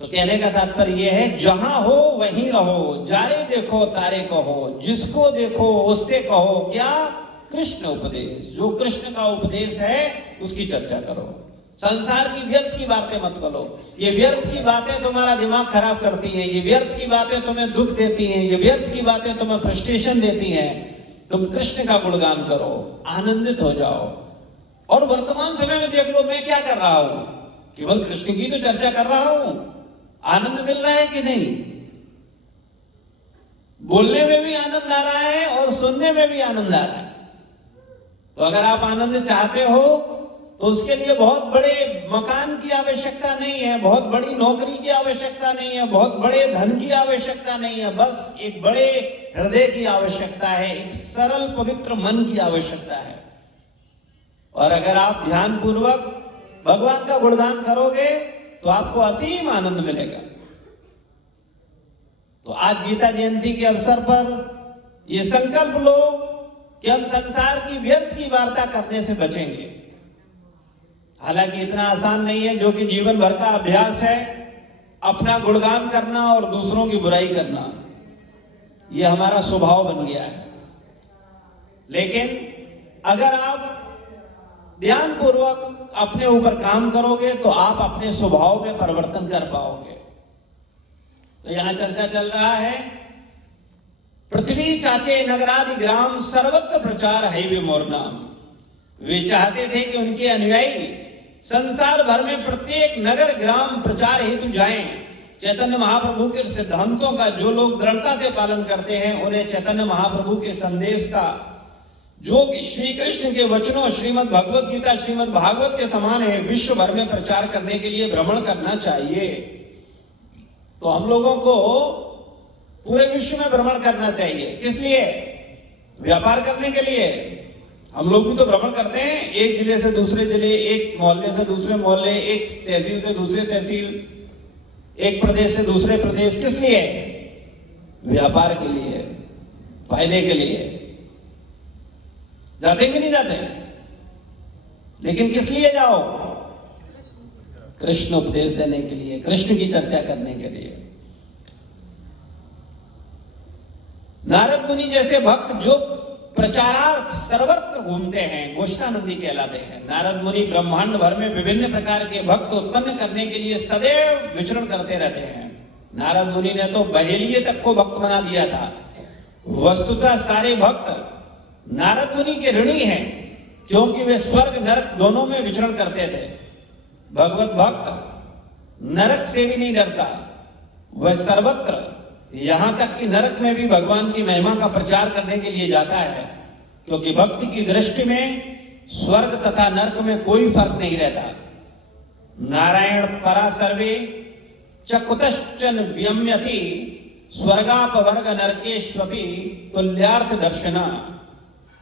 तो कहने का तात्पर्य यह है, जहां हो वहीं रहो, जारे देखो तारे कहो, जिसको देखो उससे कहो क्या, कृष्ण उपदेश। जो कृष्ण का उपदेश है उसकी चर्चा करो। संसार की व्यर्थ की बातें मत करो। ये व्यर्थ की बातें तुम्हारा दिमाग खराब करती हैं, ये व्यर्थ की बातें तुम्हें दुख देती हैं, ये व्यर्थ की बातें तुम्हें फ्रस्ट्रेशन देती हैं। तुम कृष्ण का गुणगान करो, आनंदित हो जाओ। और वर्तमान समय में देख लो, मैं क्या कर रहा हूं, केवल कृष्ण की तो चर्चा कर रहा हूं। आनंद मिल रहा है कि नहीं? बोलने में भी आनंद आ रहा है और सुनने में भी आनंद आ रहा है। तो अगर आप आनंद चाहते हो तो उसके लिए बहुत बड़े मकान की आवश्यकता नहीं है, बहुत बड़ी नौकरी की आवश्यकता नहीं है, बहुत बड़े धन की आवश्यकता नहीं है, बस एक बड़े हृदय की आवश्यकता है, एक सरल पवित्र मन की आवश्यकता है। और अगर आप ध्यान पूर्वक भगवान का गुणगान करोगे तो आपको असीम आनंद मिलेगा। तो आज गीता जयंती के अवसर पर यह संकल्प लो कि हम संसार की व्यर्थ की वार्ता करने से बचेंगे। हालांकि इतना आसान नहीं है, जो कि जीवन भर का अभ्यास है, अपना गुणगान करना और दूसरों की बुराई करना, यह हमारा स्वभाव बन गया है। लेकिन अगर आप ध्यान पूर्वक अपने ऊपर काम करोगे तो आप अपने स्वभाव में परिवर्तन कर पाओगे। तो यहां चर्चा चल रहा है, पृथ्वी चाचे नगरादि ग्राम सर्वत्र प्रचार है वे मोर नाम। वे चाहते थे कि उनके अनुयायी संसार भर में प्रत्येक नगर ग्राम प्रचार हेतु जाएं। चैतन्य महाप्रभु के सिद्धांतों का जो लोग दृढ़ता से पालन करते हैं, उन्हें चैतन्य महाप्रभु के संदेश का, जो श्री कृष्ण के वचनों श्रीमद् भगवत गीता श्रीमद् भागवत के समान है, विश्व भर में प्रचार करने के लिए भ्रमण करना चाहिए। तो हम लोगों को पूरे विश्व में भ्रमण करना चाहिए। किस लिए? व्यापार करने के लिए। हम लोग भी तो भ्रमण करते हैं, एक जिले से दूसरे जिले, एक मोहल्ले से दूसरे मोहल्ले, एक तहसील से दूसरे तहसील, एक प्रदेश से दूसरे प्रदेश। किस लिए? व्यापार के लिए, फायदे के लिए। जाते कि नहीं जाते? लेकिन किस लिए जाओ? कृष्ण उपदेश देने के लिए, कृष्ण की चर्चा करने के लिए। नारद मुनि जैसे भक्त जो प्रचारार्थ सर्वत्र घूमते हैं, गोष्ठानंदी कहलाते हैं। नारद मुनि ब्रह्मांड भर में विभिन्न प्रकार के भक्त उत्पन्न करने के लिए सदैव विचरण करते रहते हैं। नारद मुनि ने तो बहेलिये तक को भक्त बना दिया था। वस्तुतः सारे भक्त नारद मुनि के ऋणी हैं, क्योंकि वे स्वर्ग नरक दोनों में विचरण करते थे। भगवत भक्त नरक से भी नहीं डरता, वह सर्वत्र, यहां तक कि नरक में भी भगवान की महिमा का प्रचार करने के लिए जाता है, क्योंकि भक्ति की दृष्टि में स्वर्ग तथा नरक में कोई फर्क नहीं रहता। नारायण परा सर्वे च कुतश्चन व्यम्यति स्वर्गापवर्ग नरकेष्वपि तुल्यार्थ दर्शना।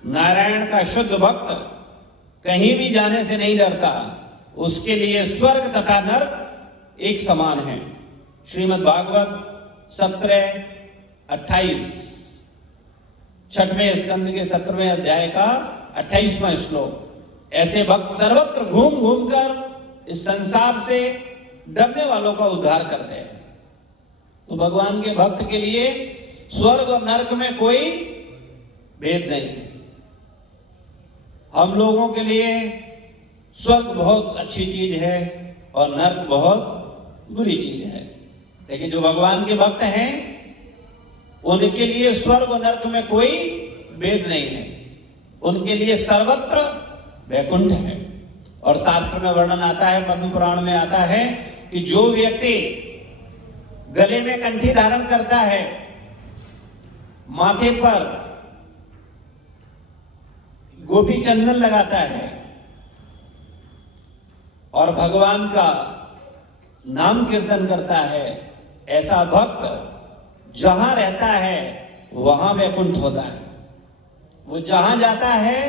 नारायण का शुद्ध भक्त कहीं भी जाने से नहीं डरता, उसके लिए स्वर्ग तथा नरक एक समान है। श्रीमद् भागवत 17:28, 6वें स्कंद के 17वें अध्याय का 28वां श्लोक। ऐसे भक्त सर्वत्र घूम घूम कर इस संसार से डरने वालों का उद्धार करते हैं। तो भगवान के भक्त के लिए स्वर्ग और नरक में कोई भेद नहीं है। हम लोगों के लिए स्वर्ग बहुत अच्छी चीज है और नरक बहुत बुरी चीज है, लेकिन जो भगवान के भक्त हैं उनके लिए स्वर्ग और नरक में कोई भेद नहीं है। उनके लिए सर्वत्र वैकुंठ है। और शास्त्र में वर्णन आता है, पद्म पुराण में आता है कि जो व्यक्ति गले में कंठी धारण करता है, माथे पर गोपी चंदन लगाता है, और भगवान का नाम कीर्तन करता है, ऐसा भक्त जहां रहता है वहां वैकुंठ होता है। वो जहां जाता है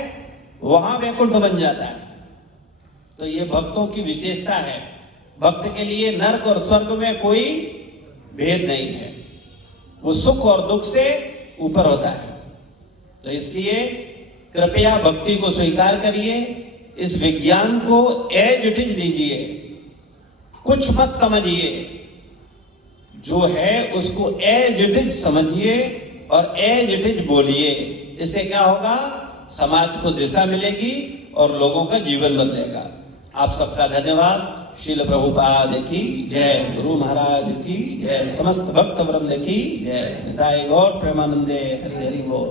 वहां वैकुंठ बन जाता है। तो ये भक्तों की विशेषता है। भक्त के लिए नरक और स्वर्ग में कोई भेद नहीं है। वो सुख और दुख से ऊपर होता है। तो इसलिए कृपया भक्ति को स्वीकार करिए, इस विज्ञान को एज इट इज लीजिए, कुछ मत समझिए, जो है उसको एज इट इज समझिए और एज इट इज बोलिए। इससे क्या होगा, समाज को दिशा मिलेगी और लोगों का जीवन बदलेगा। आप सबका धन्यवाद। शील प्रभुपाद की जय, गुरु महाराज की जय, समस्त भक्त वृंद की जय। निताय गौर प्रेमानंदे, हरि हरि बोल।